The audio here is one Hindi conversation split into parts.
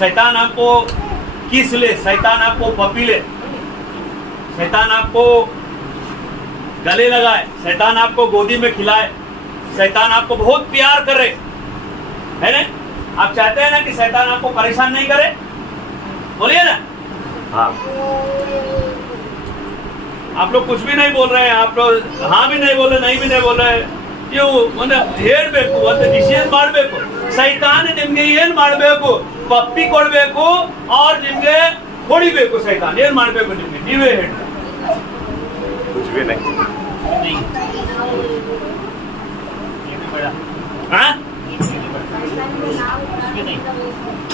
शैतान आपको किस ले, शैतान आपको पपी ले, शैतान आपको गले लगाए, शैतान आपको गोदी में खिलाए, शैतान आपको बहुत प्यार करे, है ना? आप चाहते हैं ना कि शैतान आपको परेशान नहीं करे? बोलिए ना। हाँ। आप लोग कुछ भी नहीं बोल रहे हैं, आप लोग हाँ भी नहीं बोल रहे, नहीं भी नहीं बोल रहे। ಇವು ಒಂದು ಹೇಳ್ಬೇಕು, ಒಂದು ಡಿಸಿಷನ್ ಮಾಡಬೇಕು. ಸೈತಾನ್ ನಿಮ್ಗೆ ಏನ್ ಮಾಡಬೇಕು? ಪಪ್ಪಿ ಕೊಡಬೇಕು और ನಿಮ್ಗೆ ಹೊಡಿಬೇಕು. ಸೈತಾನ್ ಏನ್ ಮಾಡಬೇಕು ನಿಮ್ಗೆ? ನೀವೇ ಹೇಳಿ. कुछ भी नहीं. हाँ?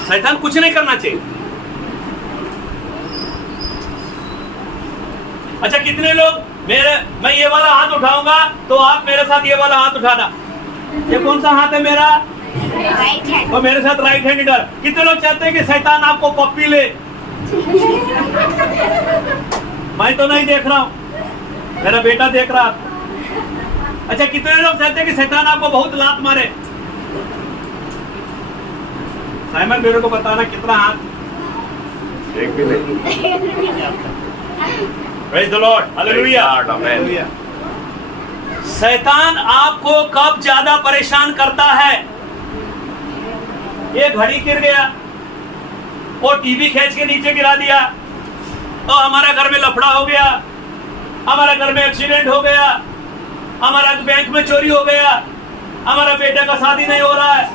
शैतान कुछ नहीं करना चाहिए. अच्छा, कितने लोग मैं ये वाला हाथ उठाऊंगा तो आप मेरे साथ ये वाला हाथ उठाना. ये कौन सा हाथ है मेरा? Right hand. और मेरे साथ राइट हैंड इधर. कितने लोग चाहते हैं कि शैतान आपको पप्पी ले? मैं तो नहीं देख रहा हूँ, मेरा बेटा देख रहा है. अच्छा, कितने लोग चाहते हैं कि शैतान आपको बहुत लात मारे? साइमन, मेरे को बताना कितना हाथ? एक भी नहीं. Praise the Lord. Hallelujah. Amen. शैतान आपको कब ज्यादा परेशान करता है? ये घड़ी गिर गया, वो टीवी खींच के नीचे गिरा दिया, तो हमारा घर में लफड़ा हो गया, हमारा घर में एक्सीडेंट हो गया, हमारा बैंक में चोरी हो गया, हमारा बेटा का शादी नहीं हो रहा है,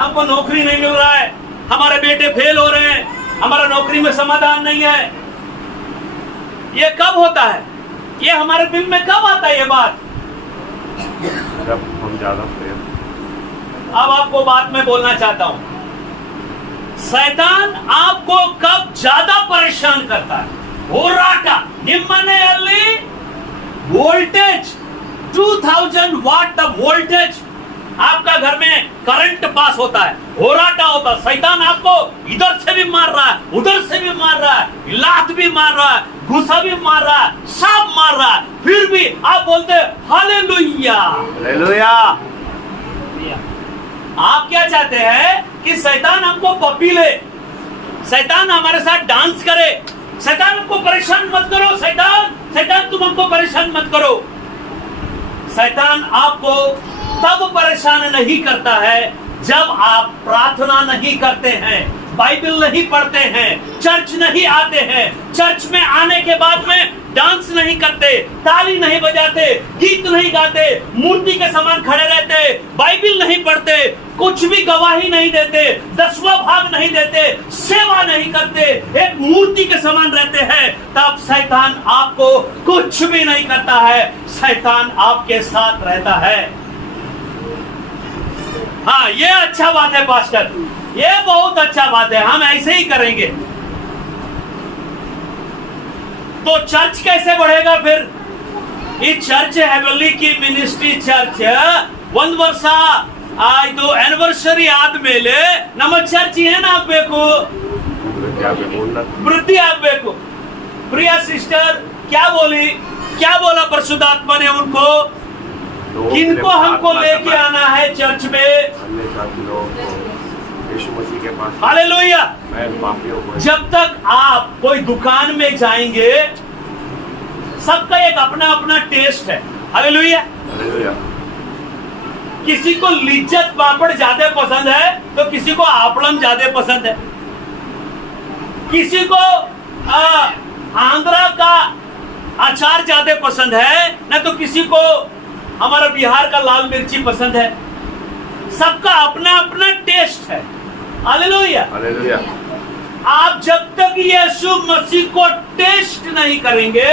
हमको नौकरी नहीं मिल रहा है, हमारे बेटे फेल हो रहे हैं, हमारा नौकरी में समाधान नहीं है. ये कब होता है? ये हमारे दिल में कब आता है ये बात? जब हम ज्यादा प्रेम. अब आपको बात मैं बोलना चाहता हूं. शैतान आपको कब ज्यादा परेशान करता है? ಹೋರಾಟ ನಿಮ್ಮನೆಯಲ್ಲಿ वोल्टेज 2000 वाट द वोल्टेज आपका घर में करंट पास होता है, होराटा होता है. शैतान आपको इधर से भी मार रहा है, उधर से भी मार रहा है, लात भी मार रहा है, गुस्सा भी मार रहा है, सब मार रहा है, फिर भी आप बोलते हालेलुया. हालेलुया. आप क्या चाहते हैं कि शैतान हमको पप्पी ले, शैतान हमारे साथ डांस करे. शैतान हमको परेशान मत करो. शैतान तुम हमको परेशान मत करो. शैतान आपको तब परेशान नहीं करता है जब आप प्रार्थना नहीं करते हैं, बाइबल नहीं पढ़ते हैं, चर्च नहीं आते हैं, चर्च में आने के बाद में डांस नहीं करते, ताली नहीं बजाते, गीत नहीं गाते, मूर्ति के समान खड़े रहते, बाइबल नहीं पढ़ते, कुछ भी गवाही नहीं देते, 10वां भाग नहीं देते, सेवा नहीं करते, एक मूर्ति के समान रहते हैं, तब शैतान आपको कुछ भी नहीं करता है. शैतान आपके साथ रहता है. हाँ, ये अच्छा बात है पास्टर, ये बहुत अच्छा बात है, हम ऐसे ही करेंगे. तो चर्च कैसे बढ़ेगा फिर? ಈ ಚರ್ಚ್ ಹೆವನ್ಲಿ ಕಿ ಮಿನಿಸ್ಟ್ರಿ ಚರ್ಚ್ ಒಂದು ವರ್ಷ ಇದು ಆನಿವರ್ಸರಿ ಆದ್ಮೇಲೆ ನಮ್ಮ ಚರ್ಚ್ ಏನಾಗಬೇಕು? वृद्धि ಆಗಬೇಕು. प्रिय सिस्टर, क्या बोली? क्या बोला परिशुद्धात्मा ने उनको? किनको हमको लेके आना है चर्च में? यीशु मसीह के पास. हालेलुया. जब तक आप कोई दुकान में जाएंगे, सबका एक अपना अपना टेस्ट है. हालेलुया. किसी को लिज्जत पापड़ ज्यादा पसंद है तो किसी को आपड़म ज्यादा पसंद है, किसी को आंध्रा का अचार ज्यादा पसंद है, न तो किसी को हमारा बिहार का लाल मिर्ची पसंद है. सबका अपना अपना टेस्ट है. हालेलुया. हालेलुया. आप जब तक यीशु मसीह को टेस्ट नहीं करेंगे,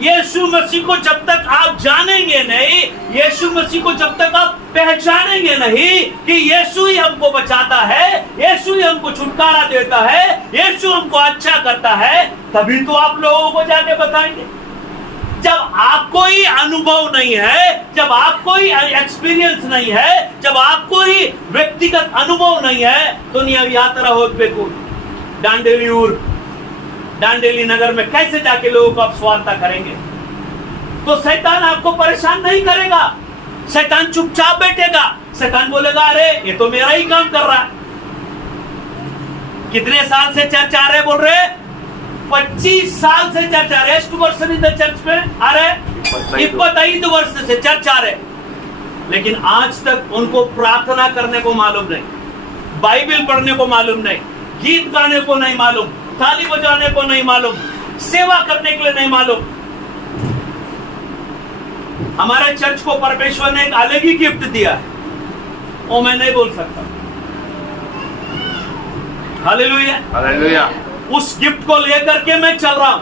यीशु मसीह को जब तक आप जानेंगे नहीं, यीशु मसीह को जब तक आप पहचानेंगे नहीं कि यीशु ही हमको बचाता है, यीशु ही हमको छुटकारा देता है, यीशु हमको अच्छा करता है, तभी तो आप लोगों को जाके बताएंगे. जब आपको ही अनुभव नहीं है, जब आपको ही एक्सपीरियंस नहीं है, जब आपको ही व्यक्तिगत अनुभव नहीं है, तो ನೀವು ಯಾವ ತರ ಹೋಗಬೇಕು? डांडेली नगर में कैसे जाके लोगों को आप स्वार्थता करेंगे? तो शैतान आपको परेशान नहीं करेगा. शैतान चुपचाप बैठेगा. शैतान बोलेगा अरे ये तो मेरा ही काम कर रहा है. कितने साल से चर्च आ रहे बोल रहे? 25 साल से चर्च आ रहे। ಎಷ್ಟು ವರ್ಷದಿಂದ चर्च में आ रहे? 25 वर्ष से चर्च आ रहे, लेकिन आज तक उनको प्रार्थना करने को मालूम नहीं, बाइबल पढ़ने को मालूम नहीं, गीत गाने को नहीं मालूम, ताली बजाने को नहीं मालूम, सेवा करने के लिए नहीं मालूम। हमारे चर्च को परमेश्वर ने एक अलग ही गिफ्ट दिया है, वो मैं नहीं बोल सकता। Hallelujah, hallelujah. उस गिफ्ट को लेकर के मैं चल रहा हूं।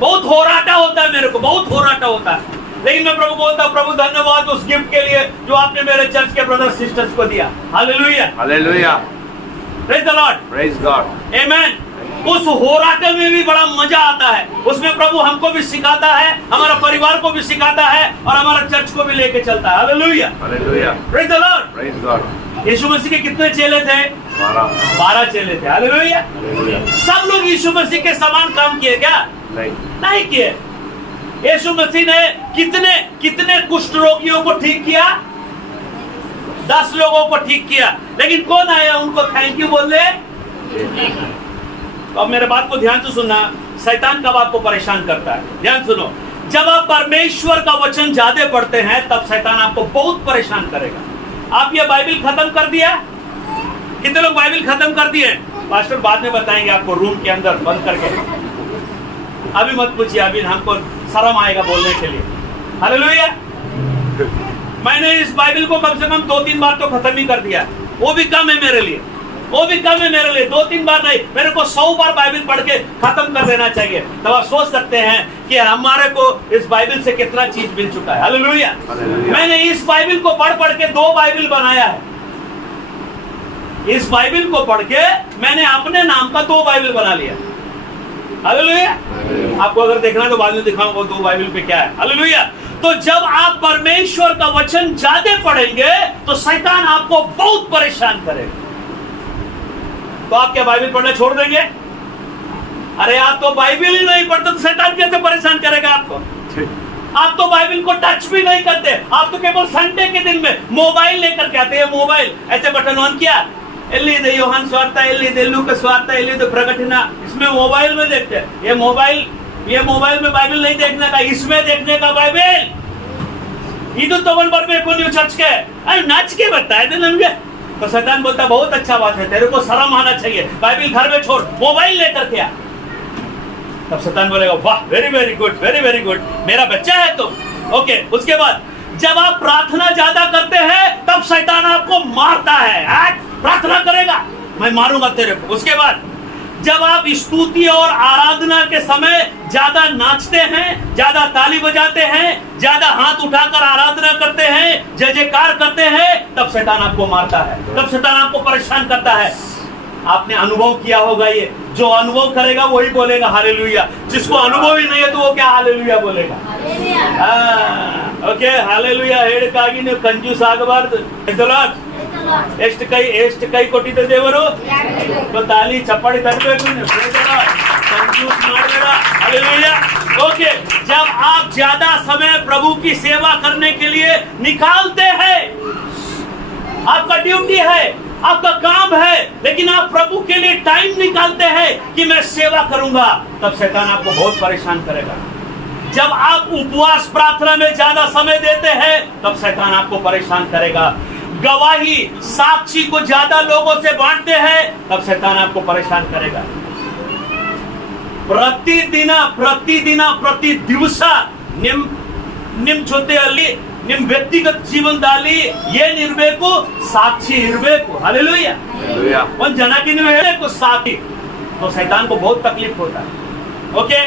बहुत होराटा होता है मेरे को, बहुत होराटा होता है, लेकिन मैं प्रभु को बोलता हूं, प्रभु धन्यवाद उस गिफ्ट के लिए जो आपने मेरे चर्च के ब्रदर सिस्टर्स को दिया। Hallelujah, hallelujah. Praise the Lord, praise God, amen. उस होराटे में भी बड़ा मजा आता है, उसमें प्रभु हमको भी सिखाता है, हमारा परिवार को भी सिखाता है और हमारा चर्च को भी लेके चलता है। Hallelujah, hallelujah. Praise the Lord. Praise God. Yeshu Masih के कितने चेले थे? 12 चेले थे। हालेलुया। हालेलुया। सब लोग यीशु मसीह के समान काम किए क्या? नहीं किए। यीशु मसीह ने कितने कितने कुष्ठ रोगियों को ठीक किया? 10 लोगों को ठीक किया, लेकिन कौन आया उनको थैंक यू बोलने? तो अब मेरे बात को ध्यान से सुनना, शैतान कब आपको परेशान करता है? ध्यान सुनो, जब आप परमेश्वर का वचन ज्यादा पढ़ते हैं तब शैतान आपको बहुत परेशान करेगा। आप ये बाइबल खत्म कर दिया? कितने लोग बाइबल खत्म कर दिए? पास्टर बाद में बताएंगे आपको, रूम के अंदर बंद करके। अभी मत पूछिए, अभी हमको शर्म आएगा बोलने के लिए। हालेलुया। मैंने इस बाइबल को कम से कम 2-3 बार तो खत्म ही कर दिया, वो भी कम है मेरे लिए, वो भी कम है मेरे लिए। 2-3 बार नहीं, मेरे को 100 बार बाइबल पढ़ के खत्म कर देना चाहिए। तब आप सोच सकते हैं कि हमारे को इस बाइबल से कितना चीज मिल चुका है। हालेलुया। मैंने इस बाइबल को पढ़ पढ़ के 2 बाइबल बनाया है। इस बाइबल को पढ़ के मैंने अपने नाम का 2 बाइबल बना लिया। हालेलुया। आपको अगर देखना है तो बाद में दिखाऊंगा वो 2 बाइबल पे क्या है। हालेलुया। तो जब आप परमेश्वर का वचन ज्यादा पढ़ेंगे तो शैतान आपको बहुत परेशान करेगा। तो आप क्या बाइबल पढ़ना छोड़ देंगे? अरे आप तो बाइबल ही नहीं पढ़ते तो शैतान कैसे परेशान करेगा आपको? आप तो बाइबल को टच भी नहीं करते, आप तो केवल संडे के दिन में मोबाइल लेकर के आते हैं। मोबाइल ऐसे बटन ऑन किया, एलिदे योहान स्वार्थ, एलिदे लूका स्वार्थ, एलिदे प्रकटना, इसमें मोबाइल में देखते हैं। ये मोबाइल में बाइबल नहीं देखने का, इसमें देखने का बाइबल। ये तो तवन पर में को न्यू चर्च के अरे नाच के बताए थे नमगे। तो शैतान बोलता बहुत अच्छा बात है, तेरे को शर्म आना चाहिए, बाइबल घर में छोड़, मोबाइल लेकर के आ। तब शैतान बोलेगा वाह, very very good, very very good, मेरा बच्चा है तुम। ओके, उसके बाद जब आप प्रार्थना ज्यादा करते हैं तब शैतान आपको मारता है। आज प्रार्थना करेगा, मैं मारूंगा तेरे को। उसके बाद जब आप स्तुति और आराधना के समय ज्यादा नाचते हैं, ज्यादा ताली बजाते हैं, ज्यादा हाथ उठाकर आराधना करते हैं, जय जयकार करते हैं, तब शैतान आपको मारता है, तब शैतान आपको परेशान करता है। आपने अनुभव किया होगा, ये जो अनुभव करेगा वही बोलेगा हालेलुया। जिसको अनुभव ही नहीं है तो वो क्या हालेलुया बोलेगा? ओके, हालेलुया ಹೇಳಕ್ಕಾಗಿ ನೀವು ಕಂಜೂಸ್ ಆಗಬಾರದು। ಎಷ್ಟು ಕೈ ಕೊಟ್ಟಿದ್ದ ದೇವರು? ತಾಲಿ ಚಪ್ಪಾಳಿ ತರಬೇಕು, कंजूस ಮಾಡಬೇಡ। हालेलुया। ओके, जब आप ज्यादा समय प्रभु की सेवा करने के लिए निकालते हैं, आपका ड्यूटी है, आपका काम है, लेकिन आप प्रभु के लिए टाइम निकालते हैं कि मैं सेवा करूंगा, तब शैतान आपको बहुत परेशान करेगा। जब आप उपवास प्रार्थना में ज्यादा समय देते हैं तब शैतान आपको परेशान करेगा। गवाही साक्षी को ज्यादा लोगों से बांटते हैं तब शैतान आपको परेशान करेगा। ಪ್ರತಿ ದಿವಸ ನಿಮ್ ಜೊತೆಯಲ್ಲಿ ನಿಮ್ ವ್ಯಕ್ತಿಗತ ಜೀವನದಲ್ಲಿ ಏನಿರಬೇಕು? ಸಾಕ್ಷಿ ಇರಬೇಕು। हालेलुया। ಒಂದು ಜನಕ್ಕೆ ನೀವು ಹೇಳಬೇಕು ಸಾಕ್ಷಿ, तो शैतान को बहुत तकलीफ होता है। ओके,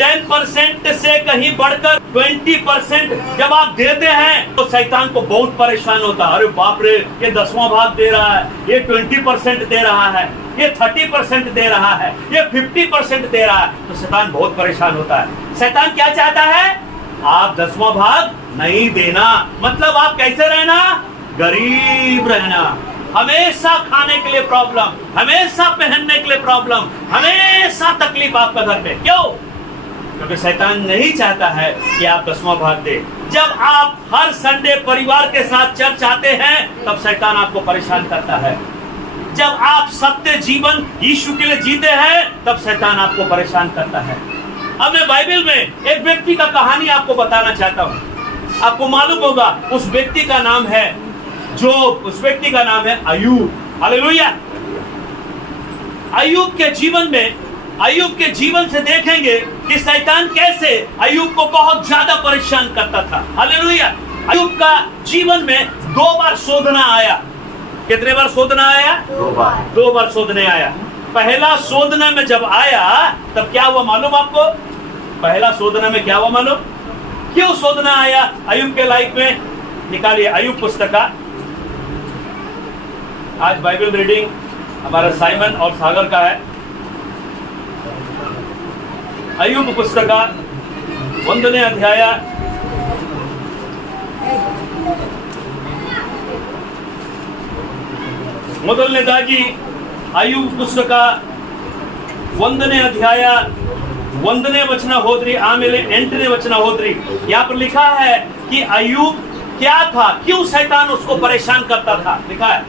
10% से कहीं बढ़कर 20% जब आप देते हैं तो शैतान को बहुत परेशान होता है। अरे बाप रे, ये 10वां भाग दे रहा है, ये 20% दे रहा है, ये 30% दे रहा है, ये 50% दे रहा है, तो शैतान बहुत परेशान होता है। शैतान क्या चाहता है? आप 10वां भाग नहीं देना, मतलब आप कैसे रहना? गरीब रहना, हमेशा खाने के लिए प्रॉब्लम, हमेशा पहनने के लिए प्रॉब्लम, हमेशा तकलीफ आपका घर में। क्यों? क्योंकि शैतान नहीं चाहता है कि आप 10वां भाग दे। जब आप हर संडे परिवार के साथ चर्च आते हैं तब शैतान आपको परेशान करता है। जब आप सत्य जीवन यीशु के लिए जीते हैं तब शैतान आपको परेशान करता है। अब मैं बाइबल में एक व्यक्ति का कहानी आपको बताना चाहता हूं। आपको मालूम होगा उस व्यक्ति का नाम है जोब, उस व्यक्ति का नाम है अय्यूब। हालेलुया। अय्यूब के जीवन में, अय्यूब के जीवन से देखेंगे कि शैतान कैसे अय्यूब को बहुत ज्यादा परेशान करता था। हालेलुया। अय्यूब का जीवन में 2 बार शोधना आया। कितने बार शोधना आया? 2 बार शोधने आया। पहला शोधना में जब आया तब क्या हुआ मालूम आपको? पहला शोधना में क्या हुआ मालूम? क्यों शोधना आया अय्यूब के लाइफ में? निकालिए अय्यूब पुस्तक का। आज बाइबल रीडिंग हमारा साइमन और सागर का है। अय्यूब पुस्तक का 1ನೇ अध्याय ಮೊದಲನೇದಾಗಿ ಅಯ್ಯೂಬ್ ಪುಸ್ತಕ 1ನೇ अध्याय 1ನೇ वचन होद्री, आमेले 8ನೇ वचन होद्री। यहाँ पर लिखा है कि अय्यूब क्या था, क्यों शैतान उसको परेशान करता था। लिखा है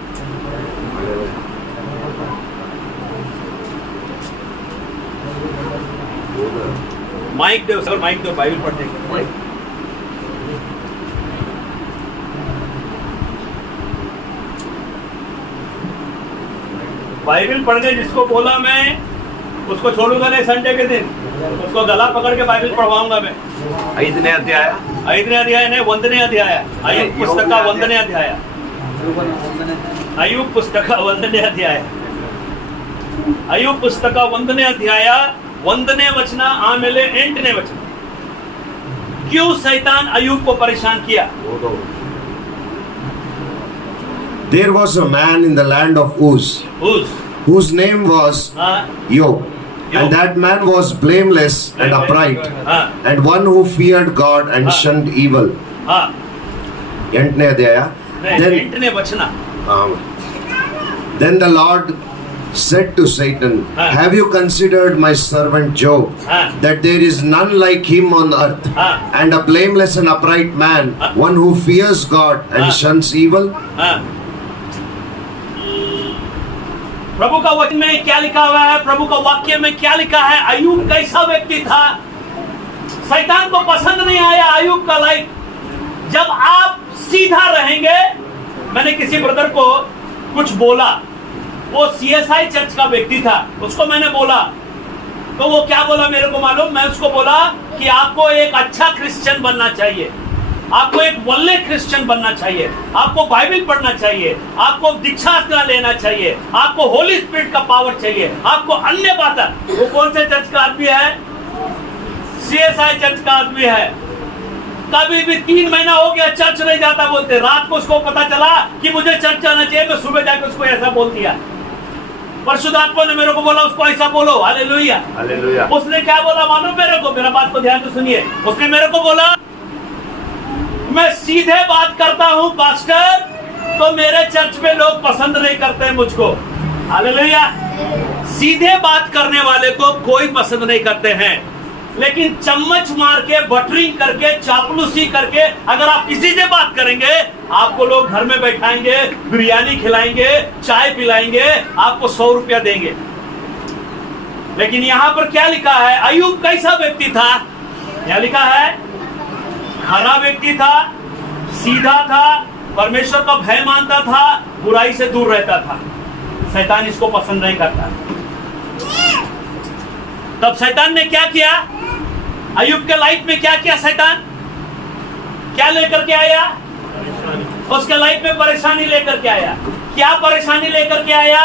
माइक दो सर, माइक दो, बाइबल पढ़ने के। बाइबल पढ़ने जिसको बोला मैं उसको छोड़ूंगा नहीं। संडे के दिन उसको गला पकड़ के बाइबल पढ़वाऊंगा मैं। 5ನೇ ಅಧ್ಯಾಯ 5ನೇ अध्याय नहीं 1ನೇ अध्याय अय्यूब पुस्तक का 1ನೇ अध्याय अय्यूब पुस्तक का 1ನೇ अध्याय अय्यूब पुस्तक का 1ನೇ अध्याय 1ನೇ वचन आमेले 8ನೇ वचन। क्यों शैतान अय्यूब को परेशान किया? There was a man in the land of Uz, whose name was Job. And that man was blameless and upright, and one who feared God and shunned evil. 8ನೇ ಅಧ್ಯಾಯ Then the Lord said to Satan, have you considered my servant Job, that there is none like him on earth, and a blameless and upright man, one who fears God and shuns evil? प्रभु का वचन में क्या लिखा हुआ है? प्रभु का वाक्य में क्या लिखा है? अय्यूब कैसा व्यक्ति था? शैतान को पसंद नहीं आया अय्यूब का लाइफ। जब आप सीधा रहेंगे, मैंने किसी ब्रदर को कुछ बोला, वो CSI चर्च का व्यक्ति था, उसको मैंने बोला तो वो क्या बोला मेरे को मालूम? मैं उसको बोला कि आपको एक अच्छा क्रिश्चियन बनना चाहिए, आपको एक वल्ले क्रिश्चियन बनना चाहिए, आपको बाइबल पढ़ना चाहिए, आपको दीक्षा लेना चाहिए, आपको होली स्पिरिट का पावर चाहिए, आपको अन्य बात। वो कौन से चर्च का आदमी है? CSI चर्च का आदमी है। कभी भी 3 महीना हो गया चर्च नहीं जाता बोलते। रात को उसको पता चला कि मुझे चर्च जाना चाहिए, मैं सुबह जाकर उसको ऐसा बोल दिया। परिशुद्धात्मा ने मेरे को बोला उसको ऐसा बोलो। Hallelujah hallelujah. उसने क्या बोला मालूम मेरे को? मेरा बात को ध्यान से सुनिए। उसने मेरे को बोला मैं सीधे बात करता हूं पास्टर, तो मेरे चर्च में लोग पसंद नहीं करते मुझको। हालेलुया। सीधे बात करने वाले को कोई पसंद नहीं करते हैं, लेकिन चम्मच मार के, बटरिंग करके, चापलूसी करके अगर आप किसी से बात करेंगे, आपको लोग घर में बैठाएंगे, बिरयानी खिलाएंगे, चाय पिलाएंगे, आपको 100 रुपया देंगे। लेकिन यहां पर क्या लिखा है? अय्यूब कैसा व्यक्ति था? क्या लिखा है? खरा व्यक्ति था, सीधा था, परमेश्वर का भय मानता था, बुराई से दूर रहता था। शैतान इसको पसंद नहीं करता। तब शैतान ने क्या किया? अय्यूब के लाइफ में क्या किया? शैतान क्या लेकर के आया? उसके लाइफ में परेशानी लेकर के आया। क्या परेशानी लेकर के आया?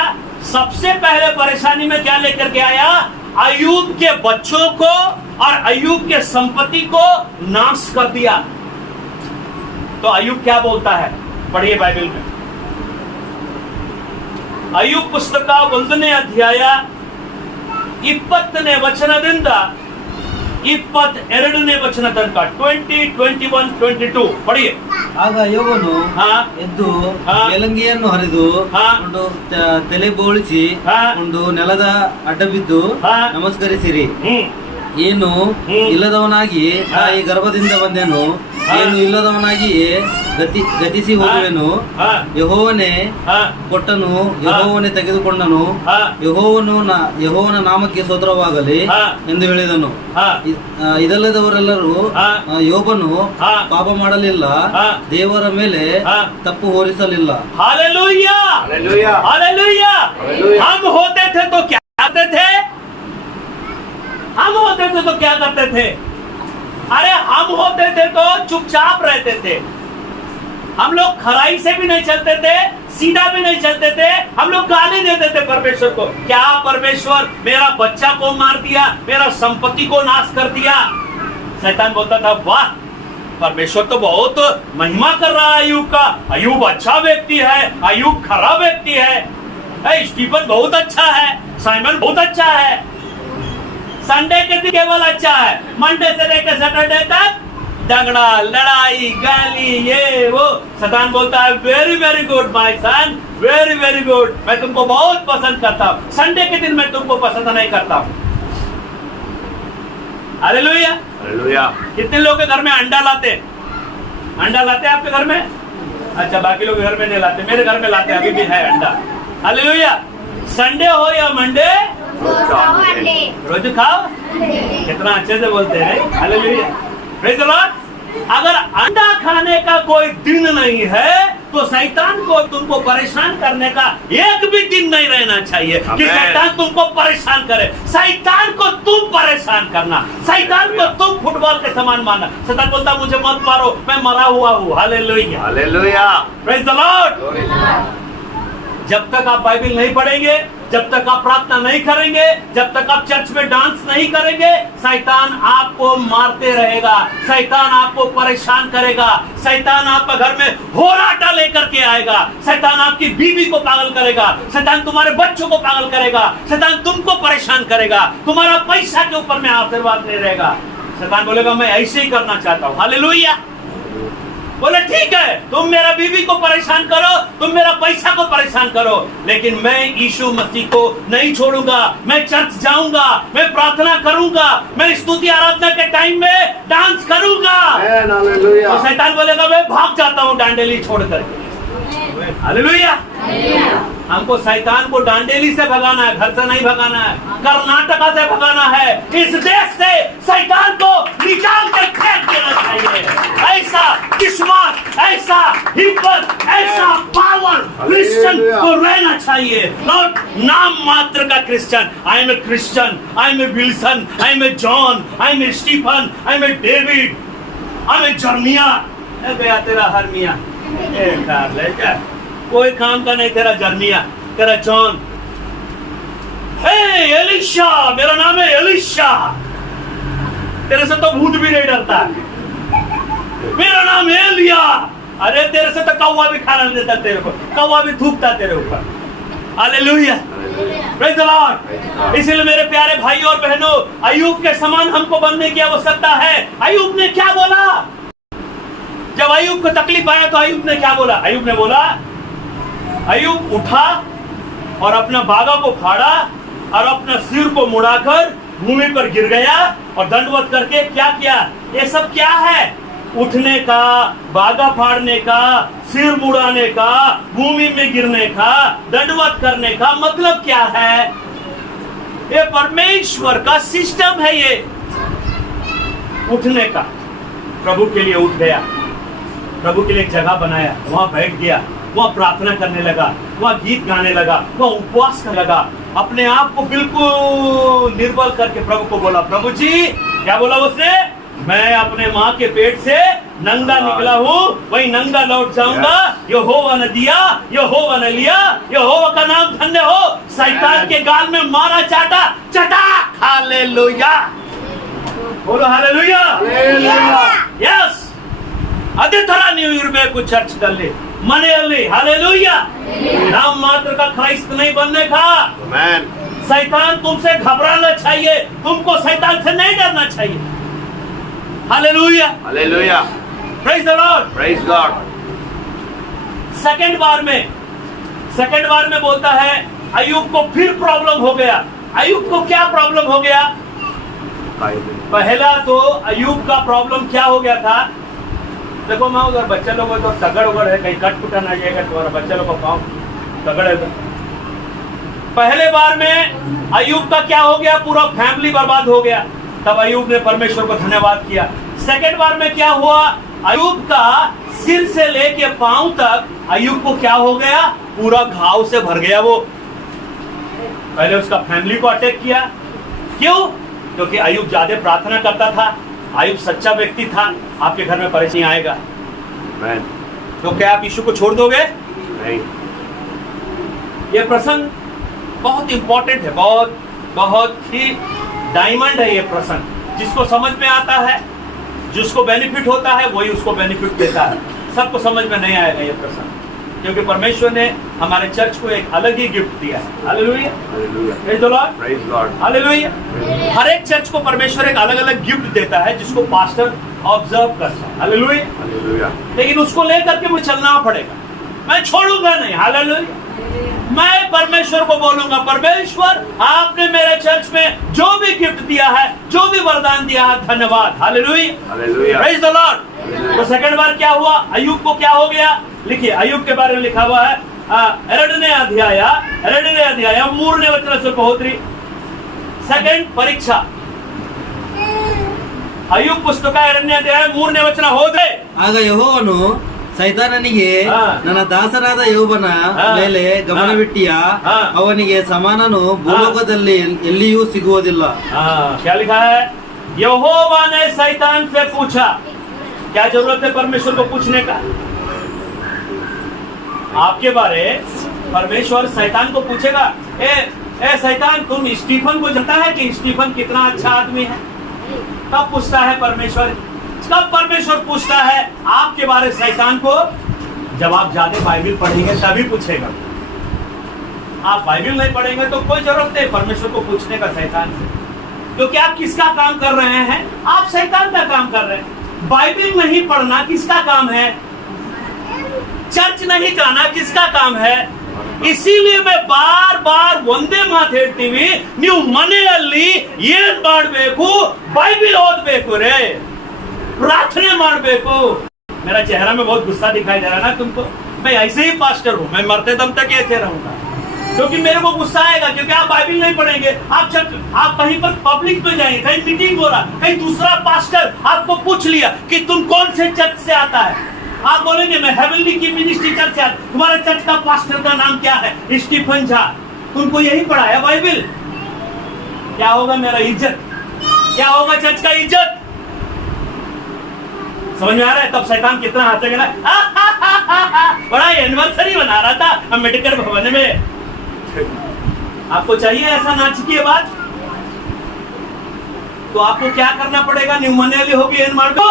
सबसे पहले परेशानी में क्या लेकर के आया? अय्यूब के बच्चों को और अय्यूब के संपत्ति को नाश कर दिया। तो अय्यूब क्या बोलता है? पढ़िए बाइबल में अय्यूब पुस्तक 1ನೇ अध्याय 20ನೇ ವಚನದಿಂದ 22ನೇ ವಚನ ತನಕ 20, 21, 22 ಪಡಿಯೇ. ಆಗ ಯೋಬನು ಎದ್ದು ಮೇಲಂಗಿಯನ್ನು ಹರಿದು ಒಂದು ತಲೆ ಬೋಳಿಸಿ ಒಂದು ನೆಲದ ಅಡ್ಡ ಬಿದ್ದು ನಮಸ್ಕರಿಸಿರಿ. ಏನು ಇಲ್ಲದವನಾಗಿ ತಾಯಿ ಗರ್ಭದಿಂದ ಬಂದೆನು, ಏನು ಇಲ್ಲದವನಾಗಿ ಗತಿಸಿ ಹೋಗುವೆನು. ಯೆಹೋವನೇ ಕೊಟ್ಟನು, ಯೆಹೋವನೇ ತೆಗೆದುಕೊಂಡನು, ಯೆಹೋವನ ನಾಮಕ್ಕೆ ಸ್ತೋತ್ರವಾಗಲಿ ಎಂದು ಹೇಳಿದನು. ಇದಲ್ಲದವರೆಲ್ಲರೂ ಯೋಬನು ಪಾಪ ಮಾಡಲಿಲ್ಲ, ದೇವರ ಮೇಲೆ ತಪ್ಪು ಹೊರಿಸಲಿಲ್ಲ. Hallelujah, hallelujah, hallelujah. हम होते थे तो क्या करते थे? हम होते थे तो क्या करते थे? अरे हम होते थे तो चुपचाप रहते थे। हम लोग खराई से भी नहीं चलते थे, सीधा भी नहीं चलते थे। हम लोग गाली देते थे परमेश्वर को। क्या परमेश्वर मेरा बच्चा को मार दिया, मेरा संपत्ति को नाश कर दिया? शैतान बोलता था वाह, परमेश्वर तो बहुत महिमा कर रहा है अय्यूब का। अय्यूब अच्छा व्यक्ति है, अय्यूब खराब व्यक्ति है। स्टीफन बहुत अच्छा है, साइमन बहुत अच्छा है। संडे के दिन केवल अच्छा है, मंडे से लेकर सैटरडे तक झगड़ा, लड़ाई, गाली, ये वो। शैतान बोलता है very very good my son, very very good, मैं तुमको बहुत पसंद करता हूँ, संडे के दिन मैं तुमको पसंद नहीं करता हूँ। Hallelujah, hallelujah. कितने लोग के घर में अंडा लाते? अंडा लाते हैं आपके घर में? अच्छा, बाकी लोग घर में नहीं लाते, मेरे घर में लाते, अभी भी है अंडा। हालेलुया। संडे हो या मंडे, रोज खाओ। कितना अच्छे से बोलते हैं, हालेलुया, प्रेज़ द लॉर्ड। अगर अंडा खाने का कोई दिन नहीं है तो शैतान को तुमको परेशान करने का एक भी दिन नहीं रहना चाहिए कि शैतान तुमको परेशान करे। शैतान को तुम परेशान करना, शैतान को तुम फुटबॉल के समान मारना। शैतान बोलता मुझे मत मारो, मैं मरा हुआ हूँ। Hallelujah, hallelujah, praise the Lord. जब तक आप बाइबल नहीं पढ़ेंगे, जब तक आप प्रार्थना नहीं करेंगे, जब तक आप चर्च में डांस नहीं करेंगे, शैतान आपको मारते रहेगा, शैतान आपको परेशान करेगा, शैतान आपके घर में होराटा लेकर के आएगा, शैतान आपकी बीवी को पागल करेगा, शैतान तुम्हारे बच्चों को पागल करेगा, शैतान तुमको परेशान करेगा, तुम्हारा पैसा के ऊपर में आशीर्वाद नहीं रहेगा। शैतान बोलेगा मैं ऐसे ही करना चाहता हूँ। हालेलुया। बोले ठीक है, तुम मेरा बीवी को परेशान करो, तुम मेरा पैसा को परेशान करो, लेकिन मैं यीशु मसीह को नहीं छोड़ूंगा। मैं चर्च जाऊंगा, मैं प्रार्थना करूंगा, मैं स्तुति आराधना के टाइम में डांस करूंगा। तो शैतान बोलेगा मैं भाग जाता हूँ डांडेली छोड़ करके। हालेलुया। हमको शैतान को डांडेली से भगाना है, घर से नहीं भगाना है, कर्नाटका से भगाना है, इस देश से शैतान को निकाल कर फेंक देना चाहिए। ऐसा विश्वास, ऐसा हिम्मत, ऐसा पावर क्रिश्चियन को रहना चाहिए। नॉट नाम मात्र का Christian. I am a Christian, I am a Wilson, I am a John, I am a Stephen, I am a David, I am a Jeremiah. गया तेरा हरमिया, कोई काम का नहीं तेरा जर्मिया, तेरा जॉन। एलिशा, मेरा नाम है एलिशा, तेरे से तो भूत भी नहीं डरता। मेरा नाम है एलिया, अरे तेरे से तो कौवा भी खाना नहीं देता, तेरे को कौवा भी थूकता तेरे ऊपर। Hallelujah, praise the Lord. इसलिए मेरे प्यारे भाई और बहनों, अय्यूब के समान हमको बनने की आवश्यकता है। अय्यूब ने क्या बोला? जब अय्यूब को तकलीफ आया तो अय्यूब ने क्या बोला? अय्यूब ने बोला, अय्यूब उठा और अपना बागा को फाड़ा और अपना सिर को मुड़ाकर भूमि पर गिर गया और दंडवत करके क्या किया? ये सब क्या है? उठने का, बागा फाड़ने का, सिर मुड़ाने का, भूमि में गिरने का, दंडवत करने का मतलब क्या है? ये परमेश्वर का सिस्टम है। ये उठने का, प्रभु के लिए उठ गया, प्रभु के लिए एक जगह बनाया, वहां बैठ गया, वहां प्रार्थना करने लगा, वहां गीत गाने लगा, वहां उपवास करने लगा, अपने आप को बिल्कुल निर्बल करके प्रभु को बोला, प्रभु जी, क्या बोला उसने? मैं अपने माँ के पेट से नंगा निकला हूँ, वही नंगा लौट जाऊंगा। यहोवा ने दिया, यहोवा ने लिया, यहोवा का नाम धन्य हो। शैतान के गाल में मारा चाटा, चटाक। हालेलुया, बोलो हालेलुया, यस। ಅದೇ ತರ ನೀವು ಇರಬೇಕು ಚರ್ಚ್ದಲ್ಲಿ, ಮನೆಯಲ್ಲಿ। हालेलुया, नाम मात्र का क्राइस्ट नहीं बनने का। शैतान तुमसे घबराना चाहिए, तुमको शैतान से नहीं डरना चाहिए। Hallelujah, hallelujah, praise the Lord, praise God. Second बार में बोलता है अय्यूब को फिर प्रॉब्लम हो गया। अय्यूब को क्या प्रॉब्लम हो गया? बाइबल। पहला तो अयूब का प्रॉब्लम क्या हो गया था? देखो मैं उधर बच्चे लोगों को तगड़ उगड़ है, कहीं कट कुटा ना जाएगा तुम्हारा बच्चे लोग को पाँव तगड़ है। पहले बार में अयूब का क्या हो गया? पूरा फैमिली बर्बाद हो गया। तब अयूब ने परमेश्वर को धन्यवाद किया। सेकंड बार में क्या हुआ? अयूब का सिर से लेके पांव तक अयूब को क्या हो गया? पूरा घाव से भर गया वो। पहले उसका फैमिली को अटैक किया। क्यों? क्योंकि अयूब ज्यादा प्रार्थना करता था, अयूब सच्चा व्यक्ति था। आपके घर में परेशानी आएगा मैन। तो क्या आप यीशु को छोड़ दोगे? नहीं। ये प्रसंग बहुत इंपॉर्टेंट है, बहुत बहुत ही डायमंड है ये प्रसंग। जिसको समझ में आता है, जिसको बेनिफिट होता है, वही उसको बेनिफिट देता है। सबको समझ में नहीं आएगा ये प्रसंग, क्योंकि परमेश्वर ने हमारे चर्च को एक अलग ही गिफ्ट दिया है। Hallelujah, praise the Lord, praise Lord, hallelujah. हर एक चर्च को परमेश्वर एक अलग अलग गिफ्ट देता है, जिसको पास्टर ऑब्जर्व करता है। Hallelujah, hallelujah. लेकिन उसको लेकर के मुझे चलना पड़ेगा। मैं छोड़ूंगा नहीं। हालेलुया। मैं परमेश्वर को बोलूंगा, परमेश्वर आपने मेरे चर्च में जो भी गिफ्ट दिया है, जो भी वरदान दिया है, धन्यवाद। Hallelujah, hallelujah. Praise the Lord. तो सेकंड बार क्या हुआ? अयूब को क्या हो गया? लिखिए, अयूब के बारे में लिखा हुआ है 2 अध्याय 3 वचन ಸ್ವಲ್ಪ ಹೋದ್ರಿ। सेकंड परीक्षा ಅಯ್ಯೂಬ್ ಪುಸ್ತಕ 2 ಅಧ್ಯಾಯ 3 ವಚನ ಹೋದ್ರೆ, ಆಗ ಯೆಹೋವನು ಸೈತಾನನಿಗೆ, ಹಾ. ನನ್ನ ದಾಸರಾದ ಯೋಬನ ಹಾ. ಮೇಲೆ ಗಮನವಿಟ್ಟಿಯ, ಹಾ. ಅವನಿಗೆ ಸಮಾನನು ಭೂಲೋಕದಲ್ಲಿ ಎಲ್ಲಿಯೂ ಸಿಗುವುದಿಲ್ಲ. क्या लिखा है? यहोवा ने शैतान से पूछा। क्या जरूरत है परमेश्वर को पूछने का? आपके बारे परमेश्वर शैतान को पूछेगा, ए शैतान, तुम स्टीफन को जानता है कि स्टीफन कितना अच्छा आदमी है? कब पूछता है परमेश्वर? कब परमेश्वर पूछता है आपके बारे शैतान को? जब आप ज्यादा बाइबल पढ़ेंगे तभी पूछेगा। आप बाइबल नहीं पढ़ेंगे तो कोई जरूरत नहीं परमेश्वर को पूछने का शैतान से, क्योंकि आप किसका काम कर रहे हैं? आप शैतान का काम कर रहे हैं। बाइबल नहीं पढ़ना किसका काम है? चर्च नहीं जाना किसका काम है? इसीलिए मैं बार बार ಒಂದೇ ಮಾತು ಹೇಳ್ತೀವಿ, ನೀವು ಮನೆಯಲ್ಲಿ ಏನ್ ಮಾಡಬೇಕು? बाइबल ಓದಬೇಕು रे, प्रार्थना ಮಾಡಬೇಕು। मेरा चेहरा में बहुत गुस्सा दिखाई दे रहा है ना तुमको? मैं ऐसे ही पास्टर हूँ, मैं मरते दम तक ऐसे रहूंगा, क्योंकि मेरे को गुस्सा आएगा, क्योंकि आप बाइबल नहीं पढ़ेंगे। आप कहीं पर पब्लिक में जाएंगे, कहीं मीटिंग हो रहा, कहीं दूसरा पास्टर आपको पूछ लिया कि तुम कौन से चर्च से आता है, आप बोलेंगे मैं हेवनली की मिनिस्ट्री चर्च से आता। तुम्हारे चर्च का पास्टर का नाम क्या है? स्टीफन झा। तुमको यही पढ़ा है बाइबल? क्या होगा मेरा इज्जत? क्या होगा चर्च का इज्जत? समझ में आ रहा है? तब शैतान कितना हंसेगा ना। बड़ा एनिवर्सरी मना रहा था अम्बेडकर भवन में। आपको चाहिए ऐसा नाचकीय बात? तो आपको क्या करना पड़ेगा? ನೀವು ಮನೆಯಲ್ಲಿ ಹೋಗಿ ಏನು ಮಾಡಬೇಕು?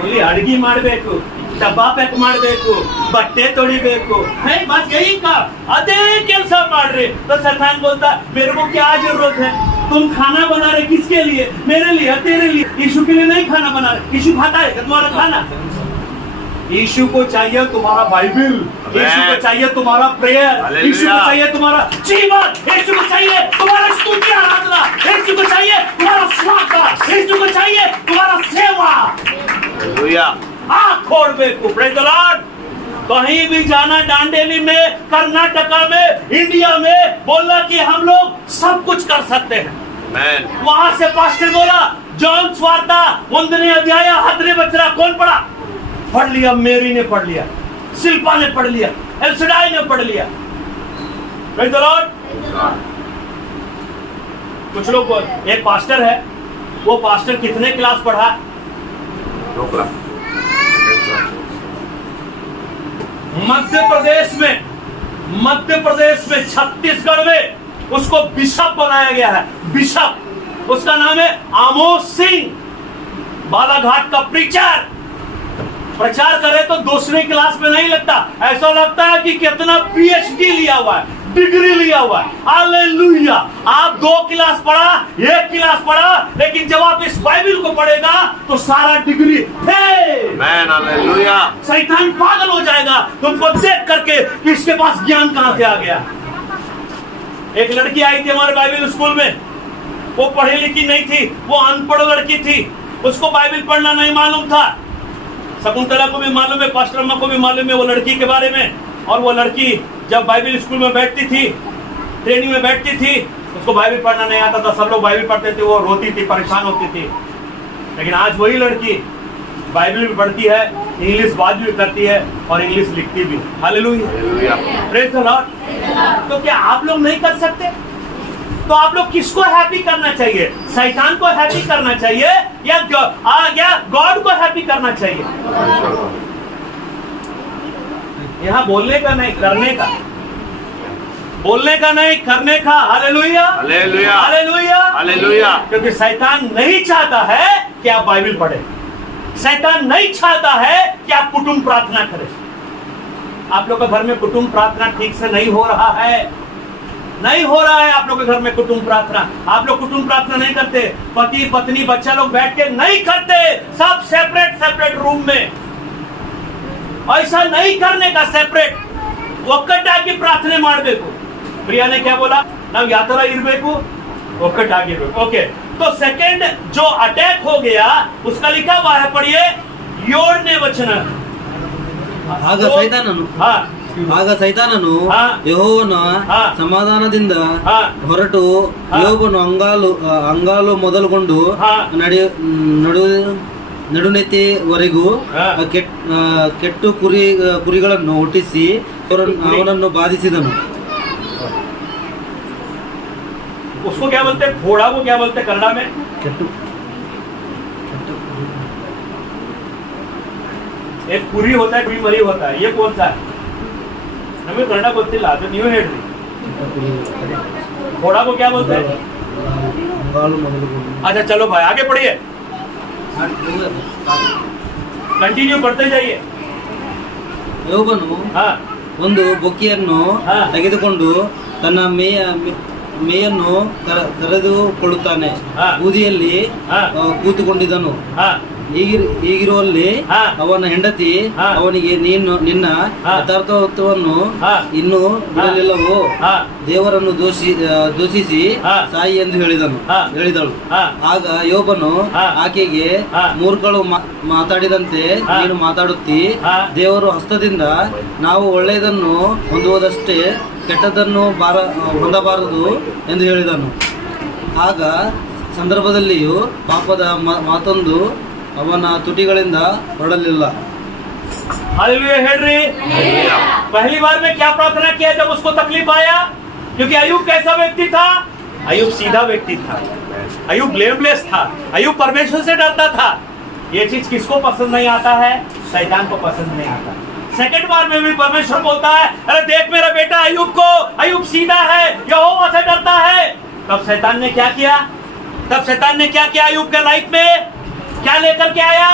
ಓನ್ಲಿ ಅಡಿಗೆ ಮಾಡಬೇಕು, ಡಬ್ಬಾ ಪ್ಯಾಕ್ ಮಾಡಬೇಕು, ಬಟ್ಟೆ ತೊಳಿಬೇಕು, बस यही काम, अदे ಕೆಲಸ ಮಾಡ್ರಿ। तो शैतान बोलता मेरे को क्या जरूरत है? तुम खाना बना रहे किसके लिए? मेरे लिए, तेरे लिए। यीशु के लिए नहीं खाना बना रहे। यीशु खाता है तुम्हारा खाना? यीशु को चाहिए तुम्हारा बाइबल, यीशु को चाहिए तुम्हारा प्रेयर, यीशु को चाहिए तुम्हारा जीवन, यीशु को चाहिए तुम्हारा स्तुति आराधना, यीशु को चाहिए तुम्हारा स्वागत, यीशु को चाहिए तुम्हारा सेवा। हालेलुया। आँख खोलबेकु। Praise the Lord. कहीं भी जाना, डांडेली में, कर्नाटका में, इंडिया में, बोलना कि हम लोग सब कुछ कर सकते हैं। मैन। वहां से पास्टर बोला, जॉन स्वार्ता 1 अध्याय 10 वचन कौन पढ़ा? पढ़ लिया, मेरी ने पढ़ लिया, शिल्पा ने पढ़ लिया, एल्सडाई ने पढ़ लिया। Praise the Lord. कुछ लोग, एक पास्टर है, वो पास्टर कितने क्लास पढ़ा? 2 क्लास। मध्य प्रदेश में छत्तीसगढ़ में उसको बिशप बनाया गया है। बिशप, उसका नाम है आमोस सिंह। बालाघाट का प्रचार करे तो दूसरी क्लास में नहीं लगता, ऐसा लगता है कि कितना पीएचडी लिया हुआ है, डिग्री लिया हुआ है। हालेलुया। आप 2 क्लास पढ़ा, 1 क्लास पढ़ा, लेकिन जब आप इस बाइबल को पढ़ेगा तो सारा डिग्री है। मैन। हालेलुया। शैतान पागल हो जाएगा तुमको देख करके कि इसके पास ज्ञान कहां से आ गया। एक लड़की आई थी हमारे बाइबल स्कूल में, वो पढ़ी लिखी नहीं थी, वो अनपढ़ लड़की थी, उसको बाइबल पढ़ना नहीं मालूम था। शकुंतला को भी मालूम है, पास्टर अम्मा को भी मालूम है वो लड़की के बारे में। और वो लड़की जब बाइबल स्कूल में बैठती थी, ट्रेनिंग में बैठती थी, उसको बाइबल पढ़ना नहीं आता था। सब लोग बाइबल पढ़ते थे, वो रोती थी, परेशान होती थी। लेकिन आज वही लड़की बाइबल भी पढ़ती है, इंग्लिश बात भी करती है और इंग्लिश लिखती भी। Hallelujah, praise the Lord. तो क्या आप लोग नहीं कर सकते? तो आप लोग किसको हैप्पी करना चाहिए? शैतान को हैप्पी करना चाहिए या गॉड को हैप्पी करना चाहिए? यहाँ बोलने का नहीं, करने का। बोलने का नहीं, करने का। Hallelujah, hallelujah, hallelujah, hallelujah. क्योंकि शैतान नहीं चाहता है कि आप बाइबल पढ़ें। शैतान नहीं चाहता है कि आप कुटुंब प्रार्थना करें। आप लोग के घर में कुटुंब प्रार्थना ठीक से नहीं हो रहा है, नहीं हो रहा है आप लोग के घर में कुटुंब प्रार्थना। आप लोग कुटुंब प्रार्थना नहीं करते, पति पत्नी बच्चा लोग बैठ के नहीं करते, सब सेपरेट सेपरेट रूम में। ऐसा नहीं करने का, सेपरेट ಒಕ್ಕಟ್ಟಾಗಿ ಪ್ರಾರ್ಥನೆ ಮಾಡಬೇಕು। प्रिया ने क्या बोला? ನಾವು ಯಾವ ತರ ಇರಬೇಕು? ಒಕ್ಕಟ್ಟಾಗಿರಬೇಕು। ओके, तो सेकंड जो अटैक हो गया उसका लिखा हुआ है, पढ़िए 7ನೇ ವಚನ। ಆಗ ಸೈತಾನನು हाँ ಆಗ ಸೈತಾನನು ಹಾ. ಯೆಹೋವನ ಹಾ. ಸಮಾಧಾನದಿಂದ ಹಾ. ಹೊರಟು ಹಾ. ಯೋಬನು ಅಂಗಾಲು ಮೊದಲುಗೊಂಡು ಹಾ. ನಡುನೆತ್ತಿವರೆಗೂ ಹಾ. ಕೆಟ್ಟು ಕುರಿಗಳನ್ನು ಹುಟ್ಟಿಸಿ ಅವನನ್ನು ಬಾಧಿಸಿದನು। उसको क्या बोलते हैं? घोड़ा को क्या बोलते हैं कन्नड़ा में? ಕೆಟ್ಟು एक कुरी होता है, कुरी मरी होता है, ये कौन सा है? हमें कन्नड़ा बोलते ला तो न्यू हेड। घोड़ा को क्या बोलते हैं? ಅಂಗಾಲು ಮೊದಲುಗೊಂಡು अच्छा चलो भाई आगे पढ़िए, कंटिन्यू पढ़ते जाइए। ಯೋಬನು हाँ ಒಂದು ಬೊಕ್ಕೆಯನ್ನು ಹಾ. ತೆಗೆದುಕೊಂಡು ತನ್ನ ಮೇಯನ್ನು ಕರೆದುಕೊಳ್ಳುತ್ತಾನೆ, ಹಾ. ಬೂದಿಯಲ್ಲಿ ಹಾ. ಕೂತುಕೊಂಡಿದ್ದನು। हाँ ಹೀಗಿರುವಲ್ಲಿ ಹಾ. ಅವನ ಹೆಂಡತಿ ಹಾ. ಅವನಿಗೆ ನಿನ್ನ ಹಾ. ಯಥಾರ್ಥತ್ವವನ್ನು ಹಾ. ಇನ್ನೂ ಬಿಡಲಿಲ್ಲವೋ, हाँ ದೇವರನ್ನು ದೂಷಿಸಿ ಹಾ. ಸಾಯಿ ಎಂದು ಹೇಳಿದಳು। ಹಾ. ಆಗ ಯೋಬನು ಹಾ. ಆಕೆಗೆ, ಹಾ. ಮೂರ್ಖಳು ಮಾತಾಡಿದಂತೆ ಹಾ. ನೀನು ಮಾತಾಡುತ್ತಿ, ಹಾ. ದೇವರ ಹಸ್ತದಿಂದ ನಾವು ಒಳ್ಳೆಯದನ್ನು ಹೊಂದುವುದಷ್ಟೇ ಕೆಟ್ಟದ್ದನ್ನು ಹೊಂದಬಾರದು ಎಂದು ಹೇಳಿದನು। ಆಗ ಸಂದರ್ಭದಲ್ಲಿಯೂ ಪಾಪದ ಮಾತೊಂದು ಅವನ ತುಟಿಗಳಿಂದ ಹೊರಡಲಿಲ್ಲ। हालेलुया हेड रही। पहली बार में क्या प्रार्थना किया जब उसको तकलीफ आया? क्योंकि अयूब कैसा व्यक्ति था? अयूब सीधा व्यक्ति था, अयूब ब्लेमलेस था, अयूब परमेश्वर से डरता था। ये चीज किसको पसंद नहीं आता है? शैतान को पसंद नहीं आता। सेकंड बार में भी परमेश्वर बोलता है, अरे देख मेरा बेटा अयूब को, अयूब सीधा है, यहोवा से डरता है। तब शैतान ने क्या किया? अयूब के लाइफ में क्या लेकर के आया?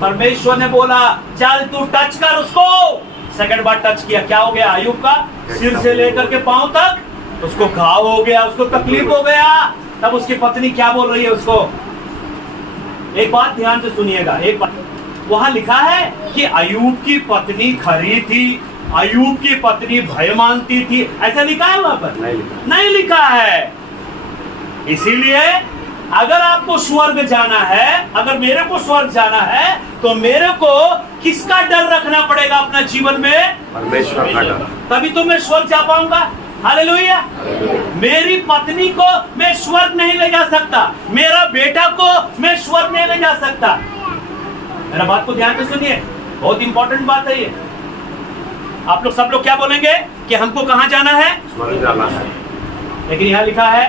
परमेश्वर ने बोला चल तू टच कर उसको। सेकंड बार टच किया, क्या हो गया? अयूब का सिर से लेकर के पांव तक उसको घाव हो गया, उसको तकलीफ हो गया। तब उसकी पत्नी क्या बोल रही है उसको? एक बात ध्यान से सुनिएगा, एक बात वहां लिखा है कि अयूब की पत्नी खरी थी, अयूब की पत्नी भय मानती थी, ऐसा लिखा है वहां पर? नहीं लिखा है। इसीलिए अगर आपको स्वर्ग जाना है, अगर मेरे को स्वर्ग जाना है, तो मेरे को किसका डर रखना पड़ेगा अपना जीवन में? परमेश्वर का डर। तभी तो मैं स्वर्ग जा पाऊंगा। हालेलुया। मेरी पत्नी को मैं स्वर्ग नहीं ले जा सकता, मेरा बेटा को मैं स्वर्ग नहीं ले जा सकता। मेरा बात को ध्यान से सुनिए, बहुत इंपॉर्टेंट बात है ये। आप लोग सब लोग क्या बोलेंगे कि हमको कहां जाना है? स्वर्ग जाना है। लेकिन यहां लिखा है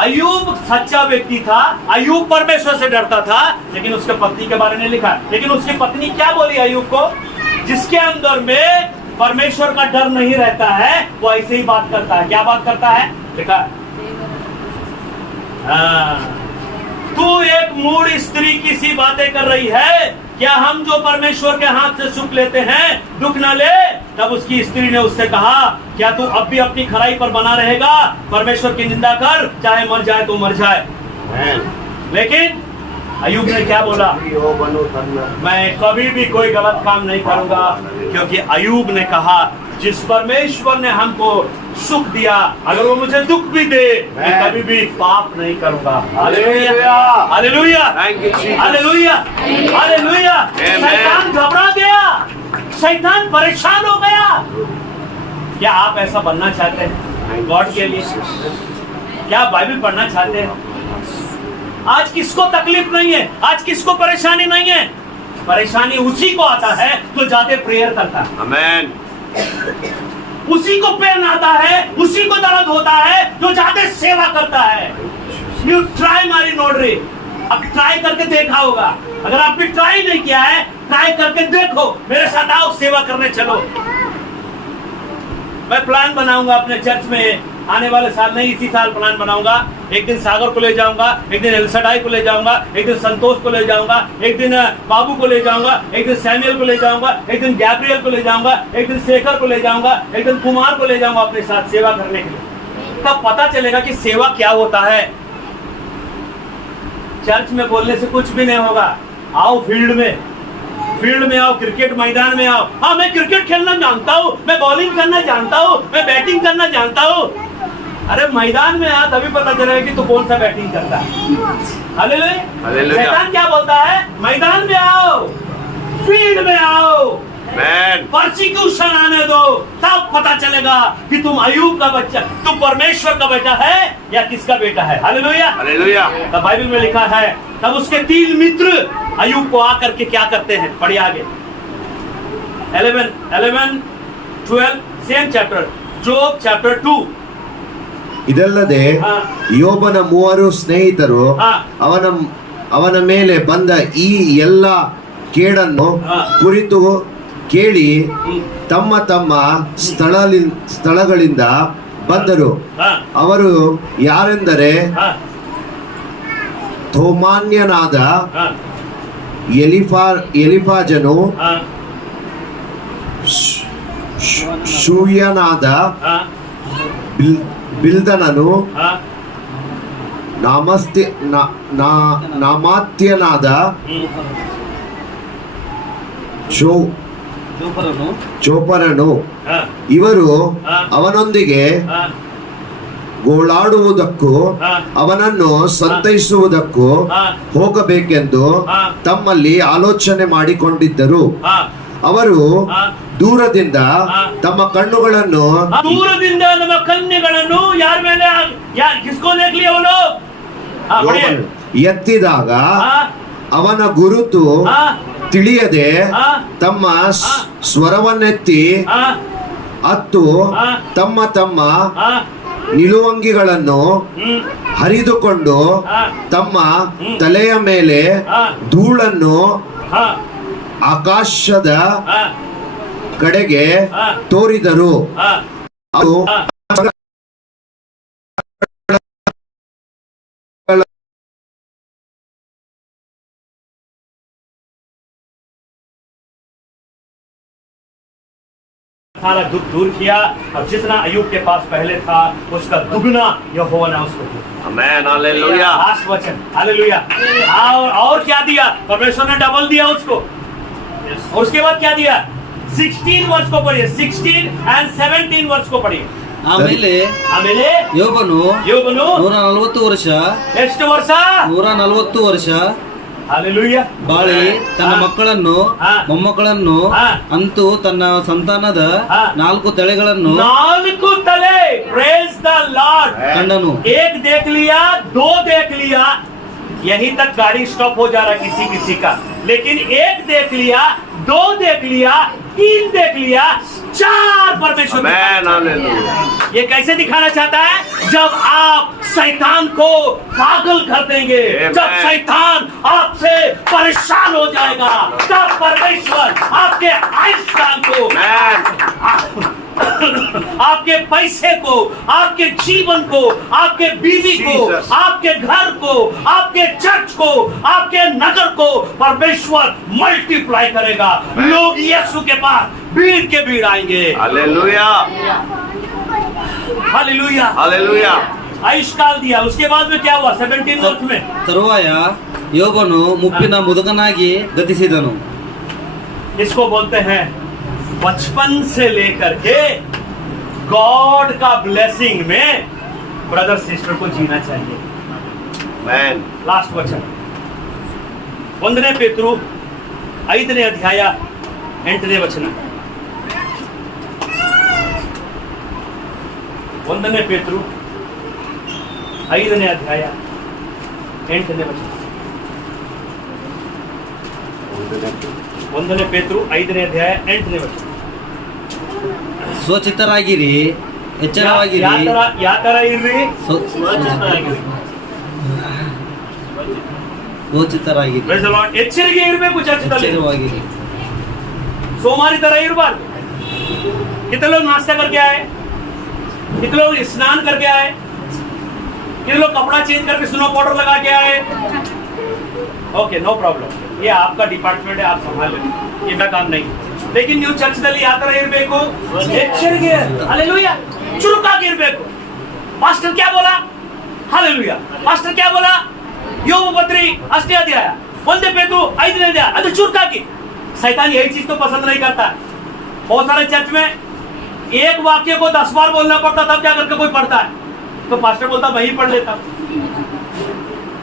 अयूब सच्चा व्यक्ति था, अयूब परमेश्वर से डरता था, लेकिन उसके पत्नी के बारे में लिखा। लेकिन उसकी पत्नी क्या बोली अयूब को? जिसके अंदर में परमेश्वर का डर नहीं रहता है वो ऐसे ही बात करता है। क्या बात करता है? लिखा तू एक मूढ़ स्त्री की सी बातें कर रही है, क्या हम जो परमेश्वर के हाथ से सुख लेते हैं दुख न ले? तब उसकी स्त्री ने उससे कहा, क्या तू अब भी अपनी खराई पर बना रहेगा? परमेश्वर की निंदा कर, चाहे मर जाए तो मर जाए। लेकिन अयूब ने क्या बोला? मैं कभी भी कोई गलत काम नहीं करूंगा, क्योंकि अयूब ने कहा जिस परमेश्वर ने हमको सुख दिया, अगर वो मुझे दुख भी दे, मैं कभी भी पाप नहीं करूंगा। Hallelujah, hallelujah, hallelujah, hallelujah. शैतान घबरा गया, शैतान परेशान हो गया। क्या आप ऐसा बनना चाहते हैं गॉड के लिए? क्या बाइबल पढ़ना चाहते हैं? आज किसको तकलीफ नहीं है? आज किसको परेशानी नहीं है? परेशानी उसी को आता है जो ज्यादा प्रेयर करता है। आमेन। उसी को पेन आता है, उसी को दर्द होता है जो ज्यादा सेवा करता है। यू ट्राई मारी नोडरी, अब ट्राई करके देखा होगा। अगर आपने ट्राई नहीं किया है, ट्राई करके देखो। मेरे साथ आओ, सेवा करने चलो। मैं प्लान बनाऊंगा अपने चर्च में, आने वाले साल नहीं, इसी साल प्लान बनाऊंगा। एक दिन सागर को ले जाऊंगा, एक दिन एलसडाई को ले जाऊंगा, एक दिन संतोष को ले जाऊंगा, एक दिन बाबू को ले जाऊंगा, एक दिन सैमुअल को ले जाऊंगा, एक दिन गैब्रियल को ले जाऊंगा, एक दिन शेखर को ले जाऊंगा, एक दिन कुमार को ले जाऊंगा अपने साथ सेवा करने के लिए। तब पता चलेगा कि सेवा क्या होता है। चर्च में बोलने से कुछ भी नहीं होगा। आओ फील्ड में आओ, क्रिकेट मैदान में आओ। हाँ, मैं क्रिकेट खेलना जानता हूँ, मैं बॉलिंग करना जानता हूँ, मैं बैटिंग करना जानता हूँ। अरे मैदान में आ, तभी पता चलेगा कि तू कौन सा बैटिंग करता है। हालेलुया। शैतान क्या बोलता है? मैदान में आओ, फील्ड में आओ, परसिक्यूशन आने दो, तब पता चलेगा कि तुम अय्यूब का बच्चा, तुम परमेश्वर का बेटा है या किसका बेटा है। Hallelujah, hallelujah. तब बाइबल में लिखा है, तब उसके 3 मित्र अय्यूब को आकर के क्या करते हैं? पढ़िए आगे 11, 12 सेम चैप्टर, जोब चैप्टर 2। ಇದಲ್ಲದೆ ಯೋಬನ 3 ಸ್ನೇಹಿತರು ಅವನ ಮೇಲೆ ಬಂದ ಈ ಎಲ್ಲ ಕೇಡನ್ನು ಕುರಿತು ಕೇಳಿ ತಮ್ಮ ತಮ್ಮ ಸ್ಥಳಗಳಿಂದ ಬಂದರು. ಅವರು ಯಾರೆಂದರೆ ಥೋಮಾನ್ಯನಾದ ಎಲಿಫಾಜನು, ಶೂಯನಾದ ಬಿಲ್ದನನು, ನಾಮಾತ್ಯನಾದ ಚೋಪರನು. ಇವರು ಅವನೊಂದಿಗೆ ಗೋಳಾಡುವುದಕ್ಕೂ ಅವನನ್ನು ಸಂತೈಸುವುದಕ್ಕೂ ಹೋಗಬೇಕೆಂದು ತಮ್ಮಲ್ಲಿ ಆಲೋಚನೆ ಮಾಡಿಕೊಂಡಿದ್ದರು. ಅವರು ದೂರದಿಂದ ತಮ್ಮ ಕಣ್ಣುಗಳನ್ನು ಎತ್ತಿದಾಗ ಅವನ ಗುರುತು ತಿಳಿಯದೆ ತಮ್ಮ ಸ್ವರವನ್ನೆತ್ತಿ ಅತ್ತು ತಮ್ಮ ತಮ್ಮ ನಿಲುವಂಗಿಗಳನ್ನು ಹರಿದುಕೊಂಡು ತಮ್ಮ ತಲೆಯ ಮೇಲೆ ಧೂಳನ್ನು ಆಕಾಶದ ಕಡೆಗೆ ತೋರಿದರು. ಅದು सारा दुख दूर किया। अब जितना अय्यूब के पास पहले था उसका दुगना यहोवा ने उसको दिया। आमेन, हालेलुया। लास्ट वचन, हालेलुया। और क्या दिया? परमेश्वर ने डबल दिया उसको। और उसके बाद क्या दिया? 16 वर्ष को पढ़िए, 16 and 17 वर्ष को पढ़िए। ಆಮೇಲೆ ಯೋಬನು 140 ವರ್ಷ, ಎಷ್ಟು ವರ್ಷ? 140 ವರ್ಷ ಹಾಲೆಲೂಯಾ ಬಾಳಿ ತನ್ನ ಮಕ್ಕಳನ್ನು ಮೊಮ್ಮಕ್ಕಳನ್ನು ಅಂತೂ ತನ್ನ ಸಂತಾನದ 4 ತಲೆಗಳನ್ನು प्रेज द लॉर्ड कंडनु। एक देख लिया, 2 देख लिया, यहीं तक गाड़ी स्टॉप हो जा रहा किसी किसी का। लेकिन 1 देख लिया, 2 देख लिया, 3 देख लिया, 4 परमेश्वर। ये कैसे दिखाना चाहता है? जब आप शैतान को पागल कर देंगे, जब शैतान आपसे परेशान हो जाएगा, तब परमेश्वर आपके आयुष्काल को, आपके पैसे को, आपके जीवन को, आपके बीवी को, आपके घर को, आपके चर्च को, आपके नगर को परमेश्वर मल्टीप्लाई करेगा। लोग यीशु के पास भीड़ के भीड़ आएंगे। Hallelujah, hallelujah, hallelujah. आयुष्काल दिया। उसके बाद में क्या हुआ? 17 वर्ष में ತರುವಾಯ ಯೋಬನು ಮುಪ್ಪಿನ ಮುದುಕನಾಗಿ ಗತಿಸಿದನು. इसको बोलते हैं बचपन से लेकर के गॉड का ब्लेसिंग में ब्रदर सिस्टर को जीना चाहिए। मैन लास्ट वचन 1 ಪೇತೃ 5ನೇ ಅಧ್ಯಾಯ 8ನೇ ವಚನ। 1 ಪೇತೃ 5ನೇ ಅಧ್ಯಾಯ 8ನೇ ವಚನ। 1 ಪೇತೃ 5ನೇ ಅಧ್ಯಾಯ 8ನೇ ವಚನ। ಸ್ವಚಿತ್ತರಾಗಿರಿ, ಎಚ್ಚರವಾಗಿರಿ. ಯಾವ ತರ ಇರ್ರಿ? ಸ್ವಚಿತ್ತರಾಗಿರಿ, ಎಚ್ಚರಿಕೆ ಇರಬೇಕು ಚರ್ಚದಲ್ಲಿ, ಎಚ್ಚರವಾಗಿರಿ. सोमारी तरह इरबार्ದು। कितने लोग नाश्ता करके आए, कितने लोग स्नान करके आए, कितने लोग कपड़ा चेंज करके स्नो पाउडर लगा के आए। ओके, नो प्रॉब्लम, ये आपका डिपार्टमेंट है, आप संभाल लें, ये मेरा काम नहीं। लेकिन न्यू ಚರ್ಚದಲ್ಲಿ ಯಾವ ತರ ಇರಬೇಕು? ಎಚ್ಚರಿಕೆ, हालेलुया, ಚುರುಕಾಗಿ ಇರಬೇಕು। ಮಾಸ್ಟರ್ क्या बोला? हालेलुया, मास्टर क्या बोला? ಯೋಬ ಪತ್ರಿ 8ನೇ ಅಧ್ಯಾಯ 1 ಪೇತೃ 5ನೇ ಅಧ್ಯಾಯ, ಅದು ಚುರುಕಾಗಿ। शैतान यही चीज तो पसंद नहीं करता। बहुत सारे चर्च में एक वाक्य को 10 बार बोलना पड़ता, तब जाकर के कोई पढ़ता है। तो पास्टर बोलता मैं ही पढ़ लेता,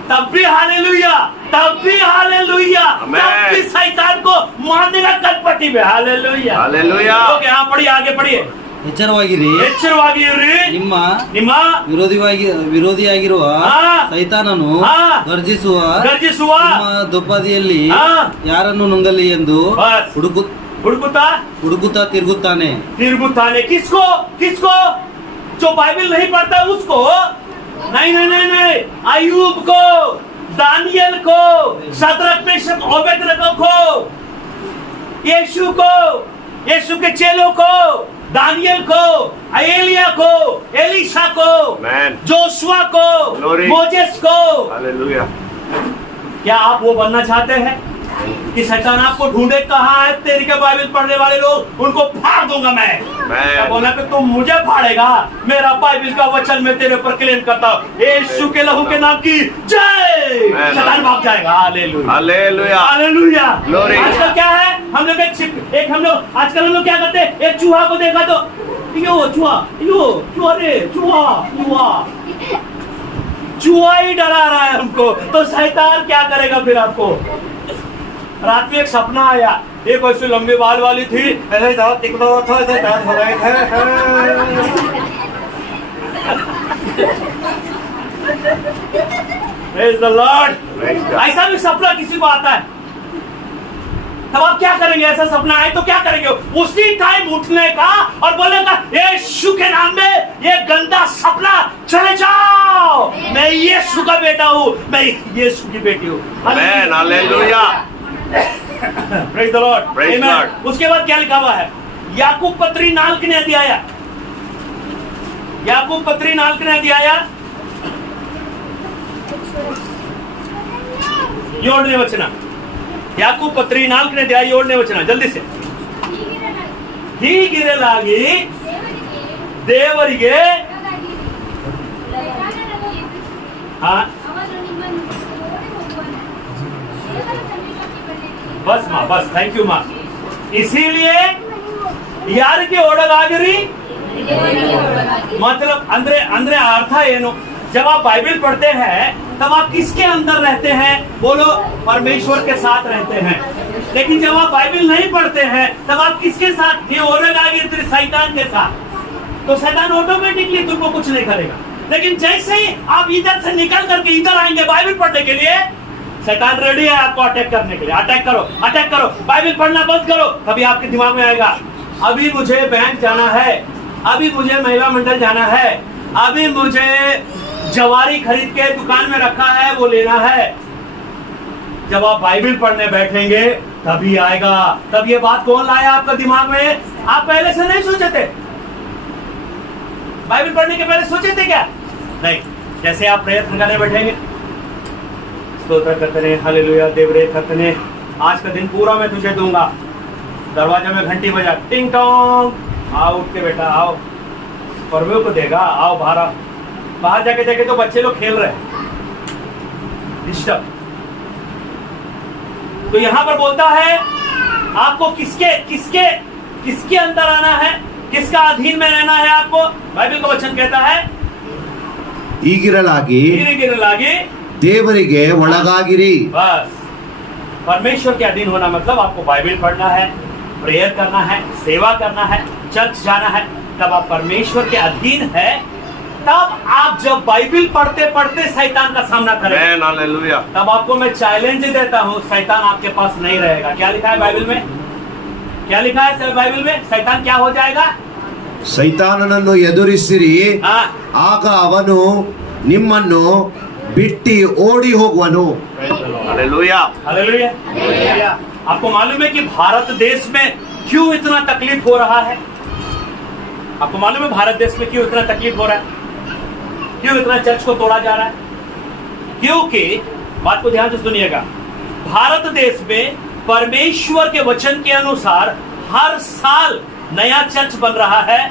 तब भी हालेलुया, तब भी हालेलुया, तब भी शैतान को मारने का कटपटी में हालेलुया, हालेलुया। ओके, हाँ पढ़िए, आगे पढ़िए। ಎಚ್ಚರವಾಗಿರಿ, ಎಚ್ಚರವಾಗಿರಿ, ನಿಮ್ಮ ವಿರೋಧಿಯಾಗಿರುವ ಸೈತಾನನು ಗರ್ಜಿಸುವ ನಿಮ್ಮ ದುಪ್ಪದಿಯಲ್ಲಿ ಯಾರನ್ನು ನುಂಗಲಿ ಎಂದು ಹುಡುಕುತ್ತಾ ತಿರುಗುತ್ತಾನೆ। किसको? किसको? जो बाइबल नहीं पढ़ता उसको? नहीं नहीं नहीं नहीं, अय्यूब को, दानियल को, शद्रक मेशक अबेदनगो को, यीशु को, यीशु के चेलों को, दानियल को, एलिया को, एलिशा को, जोशुआ को, मोजेस को। हालेलुया। क्या आप वो बनना चाहते हैं कि शैतान आपको ढूंढे कहाँ है तेरी के बाइबल पढ़ने वाले लोग, उनको फाड़ दूंगा मैं। बोला कि तुम मुझे फाड़ेगा, मेरा बाइबल का वचन मैं तेरे पर क्लेम करता हूँ, यीशु के लहू के नाम की जय। शैतान भाग जाएगा। Hallelujah, hallelujah, hallelujah. आजकल क्या है, हम लोग आजकल हम लोग क्या करते हैं? एक चूहा को देखा तो यो चूहा, यो चूहा रे, चूहा चूहा चूहा ही डरा रहा है हमको। तो शैतान क्या करेगा फिर आपको? रात में एक सपना आया, एक ऐसे लंबे बाल वाली थी, ऐसे दांत निकल रहा था, ऐसे दांत हो रहे थे। Praise the Lord। ऐसा भी सपना किसी को आता है, तब आप क्या करेंगे? ऐसा सपना आए तो क्या करेंगे? उसी टाइम उठने का और बोलेगा यीशु के नाम में ये गंदा सपना चले जाओ, मैं यीशु का बेटा हूँ, मैं यीशु की बेटी हूँ। Amen, hallelujah. Praise the Lord, praise Lord. उसके बाद क्या लिखा हुआ है? याकूब पत्री 4ನೇ ಅಧ್ಯಾಯ, याकूब पत्री 4ನೇ ಅಧ್ಯಾಯ 7ನೇ ವಚನ। ಯಾಕೂಬ್ ಪತ್ರಿ 4ನೇ ಅಧ್ಯಾಯ 7ನೇ ವಚನ, ಜಲ್ದಿ से। ಹೀಗಿರಲಾಗಿ ದೇವರಿಗೆ बस माँ, बस थैंक यू माँ। इसीलिए ಯಾರಿಗೆ ಒಳಗಾಗಿರಿ? मतलब अंदर अर्थ ಏನು? जब आप बाइबल पढ़ते हैं तब आप किसके अंदर रहते हैं? बोलो, परमेश्वर के साथ रहते हैं। लेकिन जब आप बाइबल नहीं पढ़ते हैं तब आप किसके साथ? ये ओरगागिर शैतान के साथ। तो शैतान ऑटोमेटिकली तुमको कुछ नहीं करेगा। लेकिन जैसे ही आप इधर से निकल करके इधर आएंगे बाइबल पढ़ने के लिए, शैतान रेडी है आपको अटैक करने के लिए। अटैक करो, अटैक करो, बाइबल पढ़ना बंद करो। तभी आपके दिमाग में आएगा अभी मुझे बैंक जाना है, अभी मुझे महिला मंडल जाना है, अभी मुझे जवारी खरीद के दुकान में रखा है वो लेना है। जब आप बाइबल पढ़ने बैठेंगे तभी आएगा। तब ये बात कौन लाया आपका दिमाग में? आप पहले से नहीं सोचे थे? बाइबल पढ़ने के पहले सोचे थे क्या? नहीं। जैसे आप प्रयत्न करने बैठेंगे, स्तोत्र करते रहे, हालेलुया, देवरे करते रहे, आज का दिन पूरा मैं तुझे दूंगा। दरवाजा में घंटी बजा, टिंग टोंग, आओ उठ के बेटा आओ, परवेव को देगा, आओ बाहर आओ। बाहर जाके देखे तो बच्चे लोग खेल रहे हैं, डिस्टर्ब। तो यहां पर बोलता है आपको किसके किसके किसके अंदर आना है, किसका अधीन में रहना है आपको? बाइबल का वचन कहता है ಹೀಗಿರಲಾಗಿ गिरगिरलागी ದೇವರಿಗೆ ಒಳಗಾಗಿರಿ. बस परमेश्वर के अधीन होना मतलब आपको बाइबल पढ़ना है, प्रेयर करना है, सेवा करना है, चर्च जाना है, तब आप परमेश्वर के अधीन है। तब आप जब बाइबल पढ़ते पढ़ते शैतान का सामना करेंगे, Amen. Hallelujah. तब आपको मैं चैलेंज देता हूँ, शैतान आपके पास नहीं रहेगा। क्या लिखा है बाइबल में? क्या लिखा है बाइबल में? शैतान क्या हो जाएगा? ಸೈತಾನನನ್ನು ಎದುರಿಸಿರಿ, हाँ, ಆಗ ಅವನು ನಿಮ್ಮನ್ನು ಬಿಟ್ಟು ಓಡಿ ಹೋಗುವನು. Hallelujah. हालेलुया। आपको मालूम है कि भारत देश में क्यों इतना तकलीफ हो रहा है? आपको मालूम है भारत देश में क्यों इतना तकलीफ हो रहा है? क्यों इतना चर्च को तोड़ा जा रहा है? क्योंकि बात को ध्यान से सुनिएगा, भारत देश में परमेश्वर के वचन के अनुसार हर साल नया चर्च बन रहा है।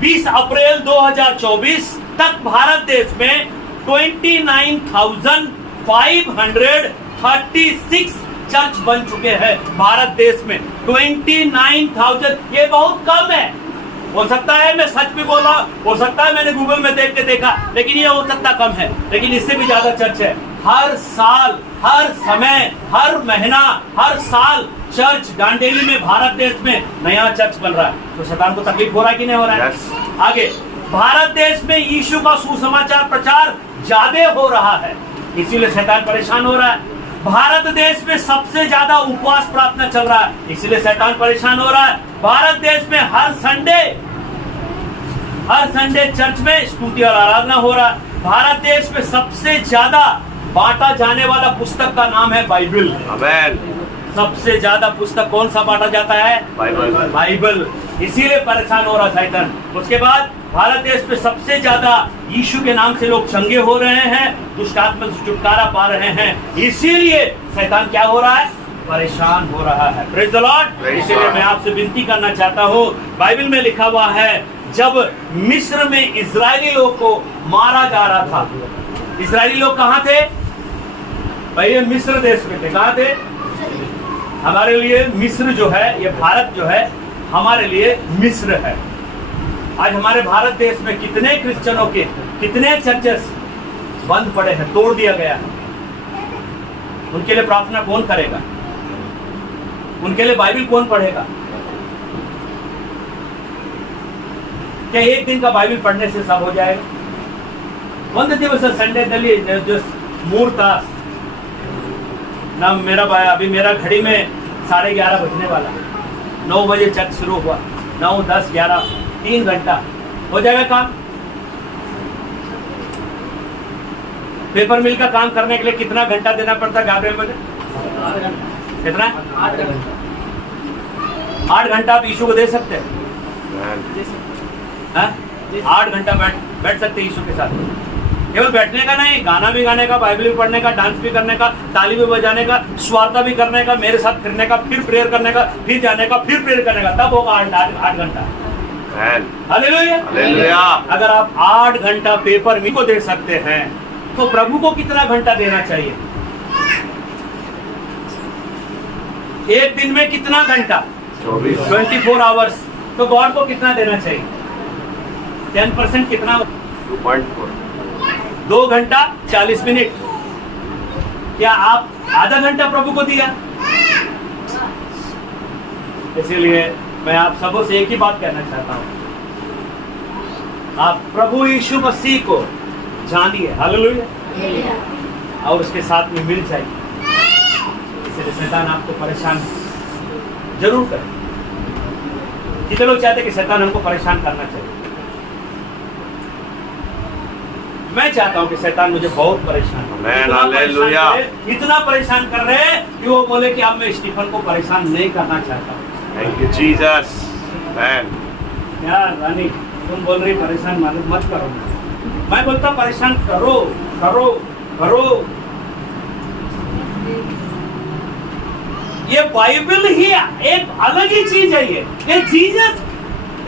20 अप्रैल 2024 तक भारत देश में 29,536 चर्च बन चुके हैं। भारत देश में 29,000, ये बहुत कम है। हो सकता है मैं सच भी बोला, हो सकता है मैंने गूगल में देख के देखा, लेकिन ये हो सकता कम है, लेकिन इससे भी ज्यादा चर्च है। हर साल, हर समय, हर महीना, हर साल चर्च डांडेली में भारत देश में नया चर्च बन रहा है। तो शैतान को तकलीफ हो रहा है कि नहीं हो रहा है? Yes. आगे, भारत देश में यीशु का सुसमाचार प्रचार ज्यादा हो रहा है, इसीलिए शैतान परेशान हो रहा है। भारत देश में सबसे ज्यादा उपवास प्रार्थना चल रहा है, इसीलिए शैतान परेशान हो रहा है। भारत देश में हर संडे चर्च में स्तुति और आराधना हो रहा है। भारत देश में सबसे ज्यादा बांटा जाने वाला पुस्तक का नाम है बाइबल। Amen. सबसे ज्यादा पुस्तक कौन सा बांटा जाता है? बाइबल। इसीलिए परेशान हो रहा शैतान। उसके बाद भारत देश में सबसे ज्यादा यीशु के नाम से लोग चंगे हो रहे हैं, दुष्ट आत्मा से छुटकारा पा रहे हैं, इसीलिए शैतान क्या हो रहा है? परेशान हो रहा है। Praise the Lord. इसीलिए मैं आपसे विनती करना चाहता हूँ, बाइबल में लिखा हुआ है जब मिस्र में इजरायली लोग को मारा जा रहा था, इजरायली लोग कहाँ थे? भाई ये मिस्र देश में थे। कहाँ थे? हमारे लिए मिस्र जो है, ये भारत जो है हमारे लिए मिस्र है। आज हमारे भारत देश में कितने क्रिश्चियनों के कितने चर्चेस बंद पड़े हैं, तोड़ दिया गया है। उनके लिए प्रार्थना कौन करेगा? उनके लिए बाइबल कौन पढ़ेगा? क्या एक दिन का बाइबल पढ़ने से सब हो जाएगा? ಒಂದು ದಿವಸ ಸಂಡೇದಲ್ಲಿ जस्ट मूर्ता ना मेरा अभी मेरा घड़ी में 11:30 बजने वाला है। 9 बजे चर्च शुरू हुआ, 9, 10, 11, 3 घंटा हो जाएगा काम। पेपर मिल का काम करने के लिए कितना घंटा देना पड़ता है गाब्रियल में? कितना? 8 घंटा आप यीशु को दे सकते हैं? 8 घंटा बैठ सकते हैं यीशु के साथ। केवल बैठने का नहीं, गाना भी गाने का, बाइबल भी पढ़ने का, डांस भी करने का, ताली भी बजाने का, स्वार्था भी करने का, मेरे साथ फिरने का, फिर प्रेयर करने का, फिर जाने का, फिर प्रेयर करने का, तब होगा 8 घंटा। हालेलुया। अगर आप 8 घंटा पेपर मी को दे सकते हैं तो प्रभु को कितना घंटा देना चाहिए? एक दिन में कितना घंटा? 24 आवर्स। तो गॉड को कितना देना चाहिए? 10% कितना? 2.4. 2 घंटा 40 मिनट। क्या आप आधा घंटा प्रभु को दिया? इसीलिए मैं आप सबों से एक ही बात कहना चाहता हूं, आप प्रभु यीशु मसीह को जानिए, हालेलुया, और उसके साथ में मिल जाइए। इसलिए शैतान आपको परेशान जरूर करे। कितने लोग चाहते हैं कि शैतान हमको परेशान करना चाहिए? मैं चाहता हूं कि शैतान मुझे बहुत परेशान इतना परेशान कर रहे हैं कि वो बोले कि अब मैं स्टीफन को परेशान नहीं करना चाहता हूं। Thank you, Jesus. Man. यार रानी, तुम बोल रही परेशान मत करो, मैं बोलता परेशान करो करो करो। ये बाइबल ही एक अलग ही चीज है। ये Jesus,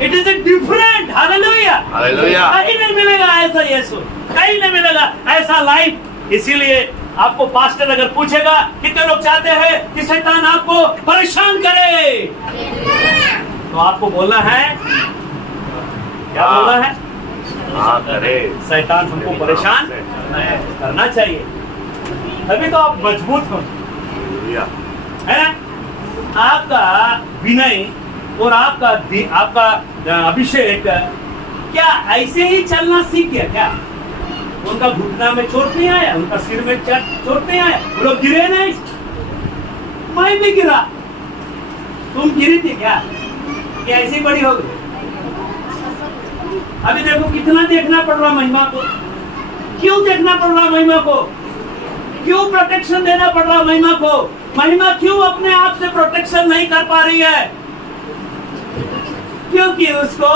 it is a different. Hallelujah. Hallelujah. कहीं नहीं मिलेगा ऐसा यीशु, कहीं नहीं मिलेगा ऐसा लाइफ। इसीलिए आपको पास्टर अगर पूछेगा कितने लोग चाहते हैं कि शैतान आपको परेशान करे, तो आपको बोलना है, क्या बोलना है? हाँ करे। शैतान हमको परेशान करना चाहिए, तभी तो आप मजबूत हो, हालेलुया। है ना? आपका विनय और आपका अभिषेक क्या ऐसे ही चलना सीख गया क्या? उनका घुटना में चोट नहीं आया, उनका सिर में चोट नहीं आया, वो लोग गिरे नहीं, मैं भी गिरा, तुम गिरी थी क्या ऐसी बड़ी हो गई? अभी देखो कितना देखना पड़ रहा महिमा को, क्यों देखना पड़ रहा महिमा को, क्यों प्रोटेक्शन देना पड़ रहा महिमा को? महिमा क्यों अपने आप से प्रोटेक्शन नहीं कर पा रही है? क्योंकि उसको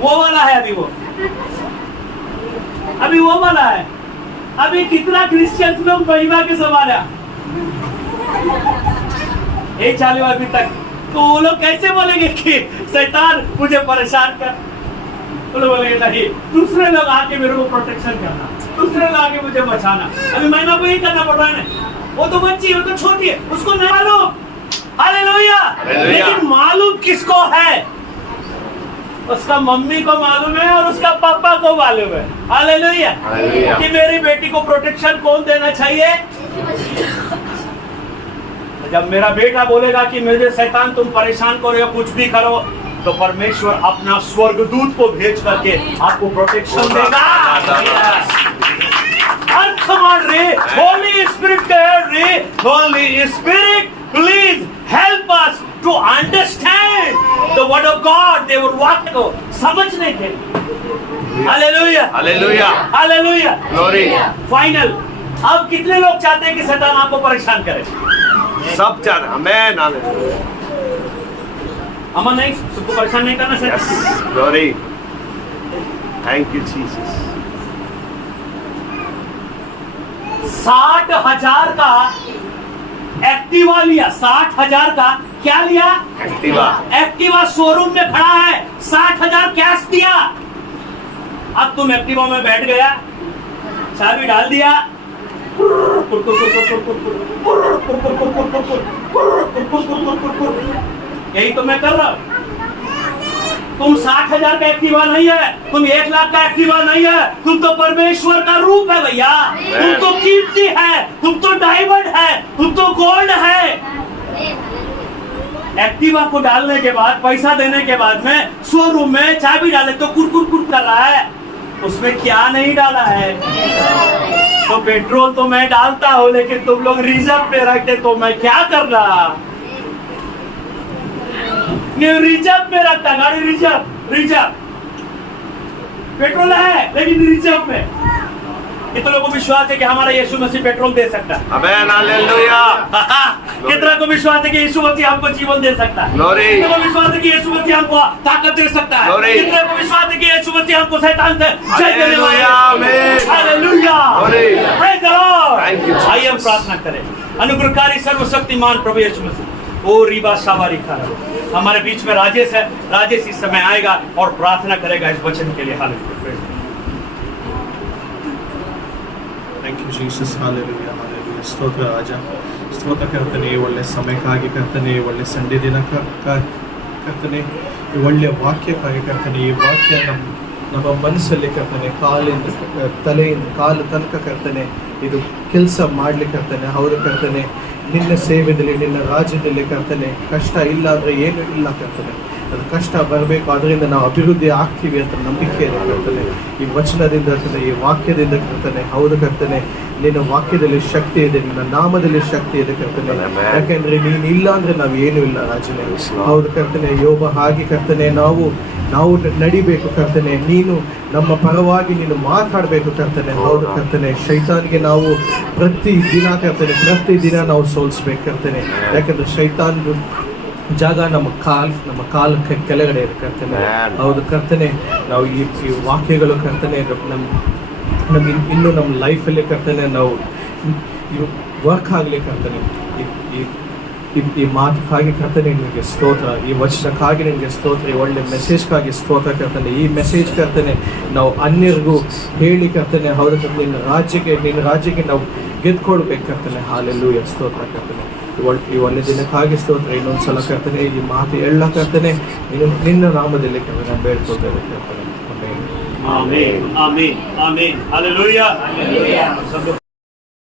वो वाला है, अभी वो वाला है। अभी कितना क्रिश्चियन लोग महिमा के सवाल है ये चालू अभी तक, तो वो लोग कैसे बोलेंगे कि शैतान मुझे परेशान कर? वो लोग बोलेंगे नहीं, दूसरे लोग आके मेरे को प्रोटेक्शन करना, दूसरे लोग आके मुझे बचाना। अभी महिमा को यही करना पड़ रहा है ना, वो तो बच्ची, वो तो छोटी है, उसको नहीं मालूम। हालेलुया। लेकिन मालूम किसको है? उसका मम्मी को मालूम है और उसका पापा को मालूम है। हालेलुया। कि मेरी बेटी को प्रोटेक्शन कौन देना चाहिए? जब मेरा बेटा बोलेगा कि मुझे शैतान तुम परेशान करो या कुछ भी करो, तो परमेश्वर अपना स्वर्गदूत को भेज करके आपको प्रोटेक्शन देगा। होली स्पिरिट रे, Holy Spirit please help us to understand the word of God. देवर वाक्य को समझने के लिए। Hallelujah, hallelujah, hallelujah, glory. Final, अब कितने लोग चाहते हैं कि शैतान आपको परेशान करे? सब चाहते। आमेन, अमन नहीं, सबको परेशान नहीं करना चाहिए। Glory, thank you Jesus. 60,000 का एक्टिवा लिया, 60,000 का क्या लिया? एक्टिवा शोरूम में खड़ा है, 60,000 कैश दिया। अब तुम एक्टिवा में बैठ गया, चाबी डाल दिया, यही तो मैं कर रहा हूं। तुम 60,000 का एक्टिवा नहीं है, तुम 1 लाख का एक्टिवा नहीं है, तुम तो परमेश्वर का रूप है भैया। तुम तो कीमती है, तुम तो डायमंड है, तुम तो गोल्ड है। एक्टिवा को डालने के बाद, पैसा देने के बाद में शोरूम में चाबी डाले तो कुर कर रहा है, उसमें क्या नहीं डाला है? तो पेट्रोल तो मैं डालता हूं, लेकिन तुम लोग रिजर्व पे रखते, तो मैं क्या कर रहा? रिजर्व में रखता, गाड़ी रिजर्व पेट्रोल है लेकिन रिजर्व में। कितने लोगों को विश्वास है कि हमारा यीशु मसीह पेट्रोल दे सकता है? आमेन, हालेलुया। कितने को विश्वास है कि यीशु मसीह हमको जीवन दे सकता है? कितने को विश्वास है कि यीशु मसीह हमको ताकत दे सकता है? कितने को विश्वास है कि यीशु मसीह हमको शैतान से जय देने वाला है? आमेन, हालेलुया, प्रेज द लॉर्ड। आइए हम प्रार्थना करें। अनुग्रहकारी सर्वशक्तिमान प्रभु यीशु मसीह, ओ रीबा शावारी खारा, हमारे बीच में राजेश है। राजेश इस समय आएगा और प्रार्थना करेगा इस वचन के लिए। Hallelujah. Thank you Jesus. Hallelujah, hallelujah. ಸ್ತೋತ್ರ ರಾಜ, ಸ್ತೋತ್ರ ಕರ್ತನೆ, ಈ ಒಳ್ಳೆ ಸಮಯಕ್ಕಾಗಿ ಕರ್ತನೆ, ಈ ಒಳ್ಳೆ ಸಂಡೆ ದಿನ ಕರ್ತನೆ, ಈ ಒಳ್ಳೆಯ ವಾಕ್ಯಕ್ಕಾಗಿ ಕರ್ತನೆ. ಈ ವಾಕ್ಯ ನಮ್ಮ ಮನಸ್ಸಲ್ಲಿ ಕರ್ತನೆ, ಕಾಲಿಂದ ತಲೆಯಿಂದ ಕಾಲು ತನಕ ಕರ್ತನೆ ಇದು ಕೆಲಸ ಮಾಡಲಿಕ್ಕೆ ಕರ್ತನೆ. ಹೌದು ಕರ್ತನೆ, ನಿನ್ನ ಸೇವೆಯಲ್ಲಿ, ನಿನ್ನ ರಾಜ್ಯದಲ್ಲಿ ಕರ್ತನೆ ಕಷ್ಟ ಇಲ್ಲ ಅಂದರೆ ಏನೂ ಇಲ್ಲ ಕರ್ತನೆ. ಅದು ಕಷ್ಟ ಬರಬೇಕು, ಅದರಿಂದ ನಾವು ಅಭಿವೃದ್ಧಿ ಆಗ್ತೀವಿ ಅಂತ ನಂಬಿಕೆ ಇದೆ ಕರ್ತನೆ. ಈ ವಚನದಿಂದ ಕರ್ತನೆ, ಈ ವಾಕ್ಯದಿಂದ ಕರ್ತನೆ. ಹೌದು ಕರ್ತನೆ, ನಿನ್ನ ವಾಕ್ಯದಲ್ಲಿ ಶಕ್ತಿ ಇದೆ, ನಿನ್ನ ನಾಮದಲ್ಲಿ ಶಕ್ತಿ ಇದೆ ಕರ್ತನೆ. ಯಾಕೆಂದ್ರೆ ನೀನು ಇಲ್ಲ ಅಂದ್ರೆ ನಾವು ಏನೂ ಇಲ್ಲ ರಾಜನೇ. ಹೌದು ಕರ್ತನೆ, ಯೋಬ ಹಾಗೆ ಕರ್ತನೆ ನಾವು ನಡಿಬೇಕು ಕರ್ತನೆ. ನೀನು ನಮ್ಮ ಪರವಾಗಿ ನೀನು ಮಾತಾಡಬೇಕು ಕರ್ತನೆ. ಹೌದು ಕರ್ತನೆ, ಶೈತಾನ್ಗೆ ನಾವು ಪ್ರತಿದಿನ ನಾವು ಸೋಲಿಸ್ಬೇಕು ಕರ್ತನೆ. ಯಾಕಂದ್ರೆ ಶೈತಾನ್ ಜಾಗ ನಮ್ಮ ಕಾಲ ಕೆಳಗಡೆ ಇದೆ ಕರ್ತನೆ. ಹೌದು ಕರ್ತನೆ, ನಾವು ಈ ವಾಕ್ಯಗಳು ಕರ್ತನೆ ನಮ್ಗೆ ಇನ್ನೂ ನಮ್ಮ ಲೈಫಲ್ಲಿ ಕರ್ತನೆ ನಾವು ವರ್ಕ್ ಆಗಲಿ ಕರ್ತನೆ. ಈ ಈ ಮಾತಕ್ಕಾಗಿ ಕರ್ತನೆ ನಿನಗೆ ಸ್ತೋತ್ರ, ಈ ವಚನಕ್ಕಾಗಿ ನಿನಗೆ ಸ್ತೋತ್ರ, ಈ ಒಳ್ಳೆ ಮೆಸೇಜ್ಗಾಗಿ ಸ್ತೋತ್ರ ಕರ್ತನೆ. ಈ ಮೆಸೇಜ್ ಕರ್ತನೆ ನಾವು ಅನ್ಯರಿಗೂ ಹೇಳಿ ಕರ್ತನೆ, ಹೌದು ನಿನ್ನ ರಾಜ್ಯಕ್ಕೆ ನಾವು ಗೆದ್ಕೊಳ್ಬೇಕು ಕರ್ತನೆ. ಹಾಲೆಲೂಯ, ಸ್ತೋತ್ರ ಕರ್ತನೆ. ಈ ಒಳ್ಳೆ ದಿನಕ್ಕಾಗಿ ಸ್ತೋತ್ರ. ಇನ್ನೊಂದ್ಸಲ ಕರ್ತನೆ ಈ ಮಾತು ಎಲ್ಲ ಕರ್ತನೆ ನಿನ್ನ ನಾಮದಲ್ಲಿ ಕರ್ತನೆ ಬೇಡ್ಕೊಳ್ತೇವೆ ಕರ್ತನೆ. Amen amen amen. ಹಾಲೆಲೂಯಾ.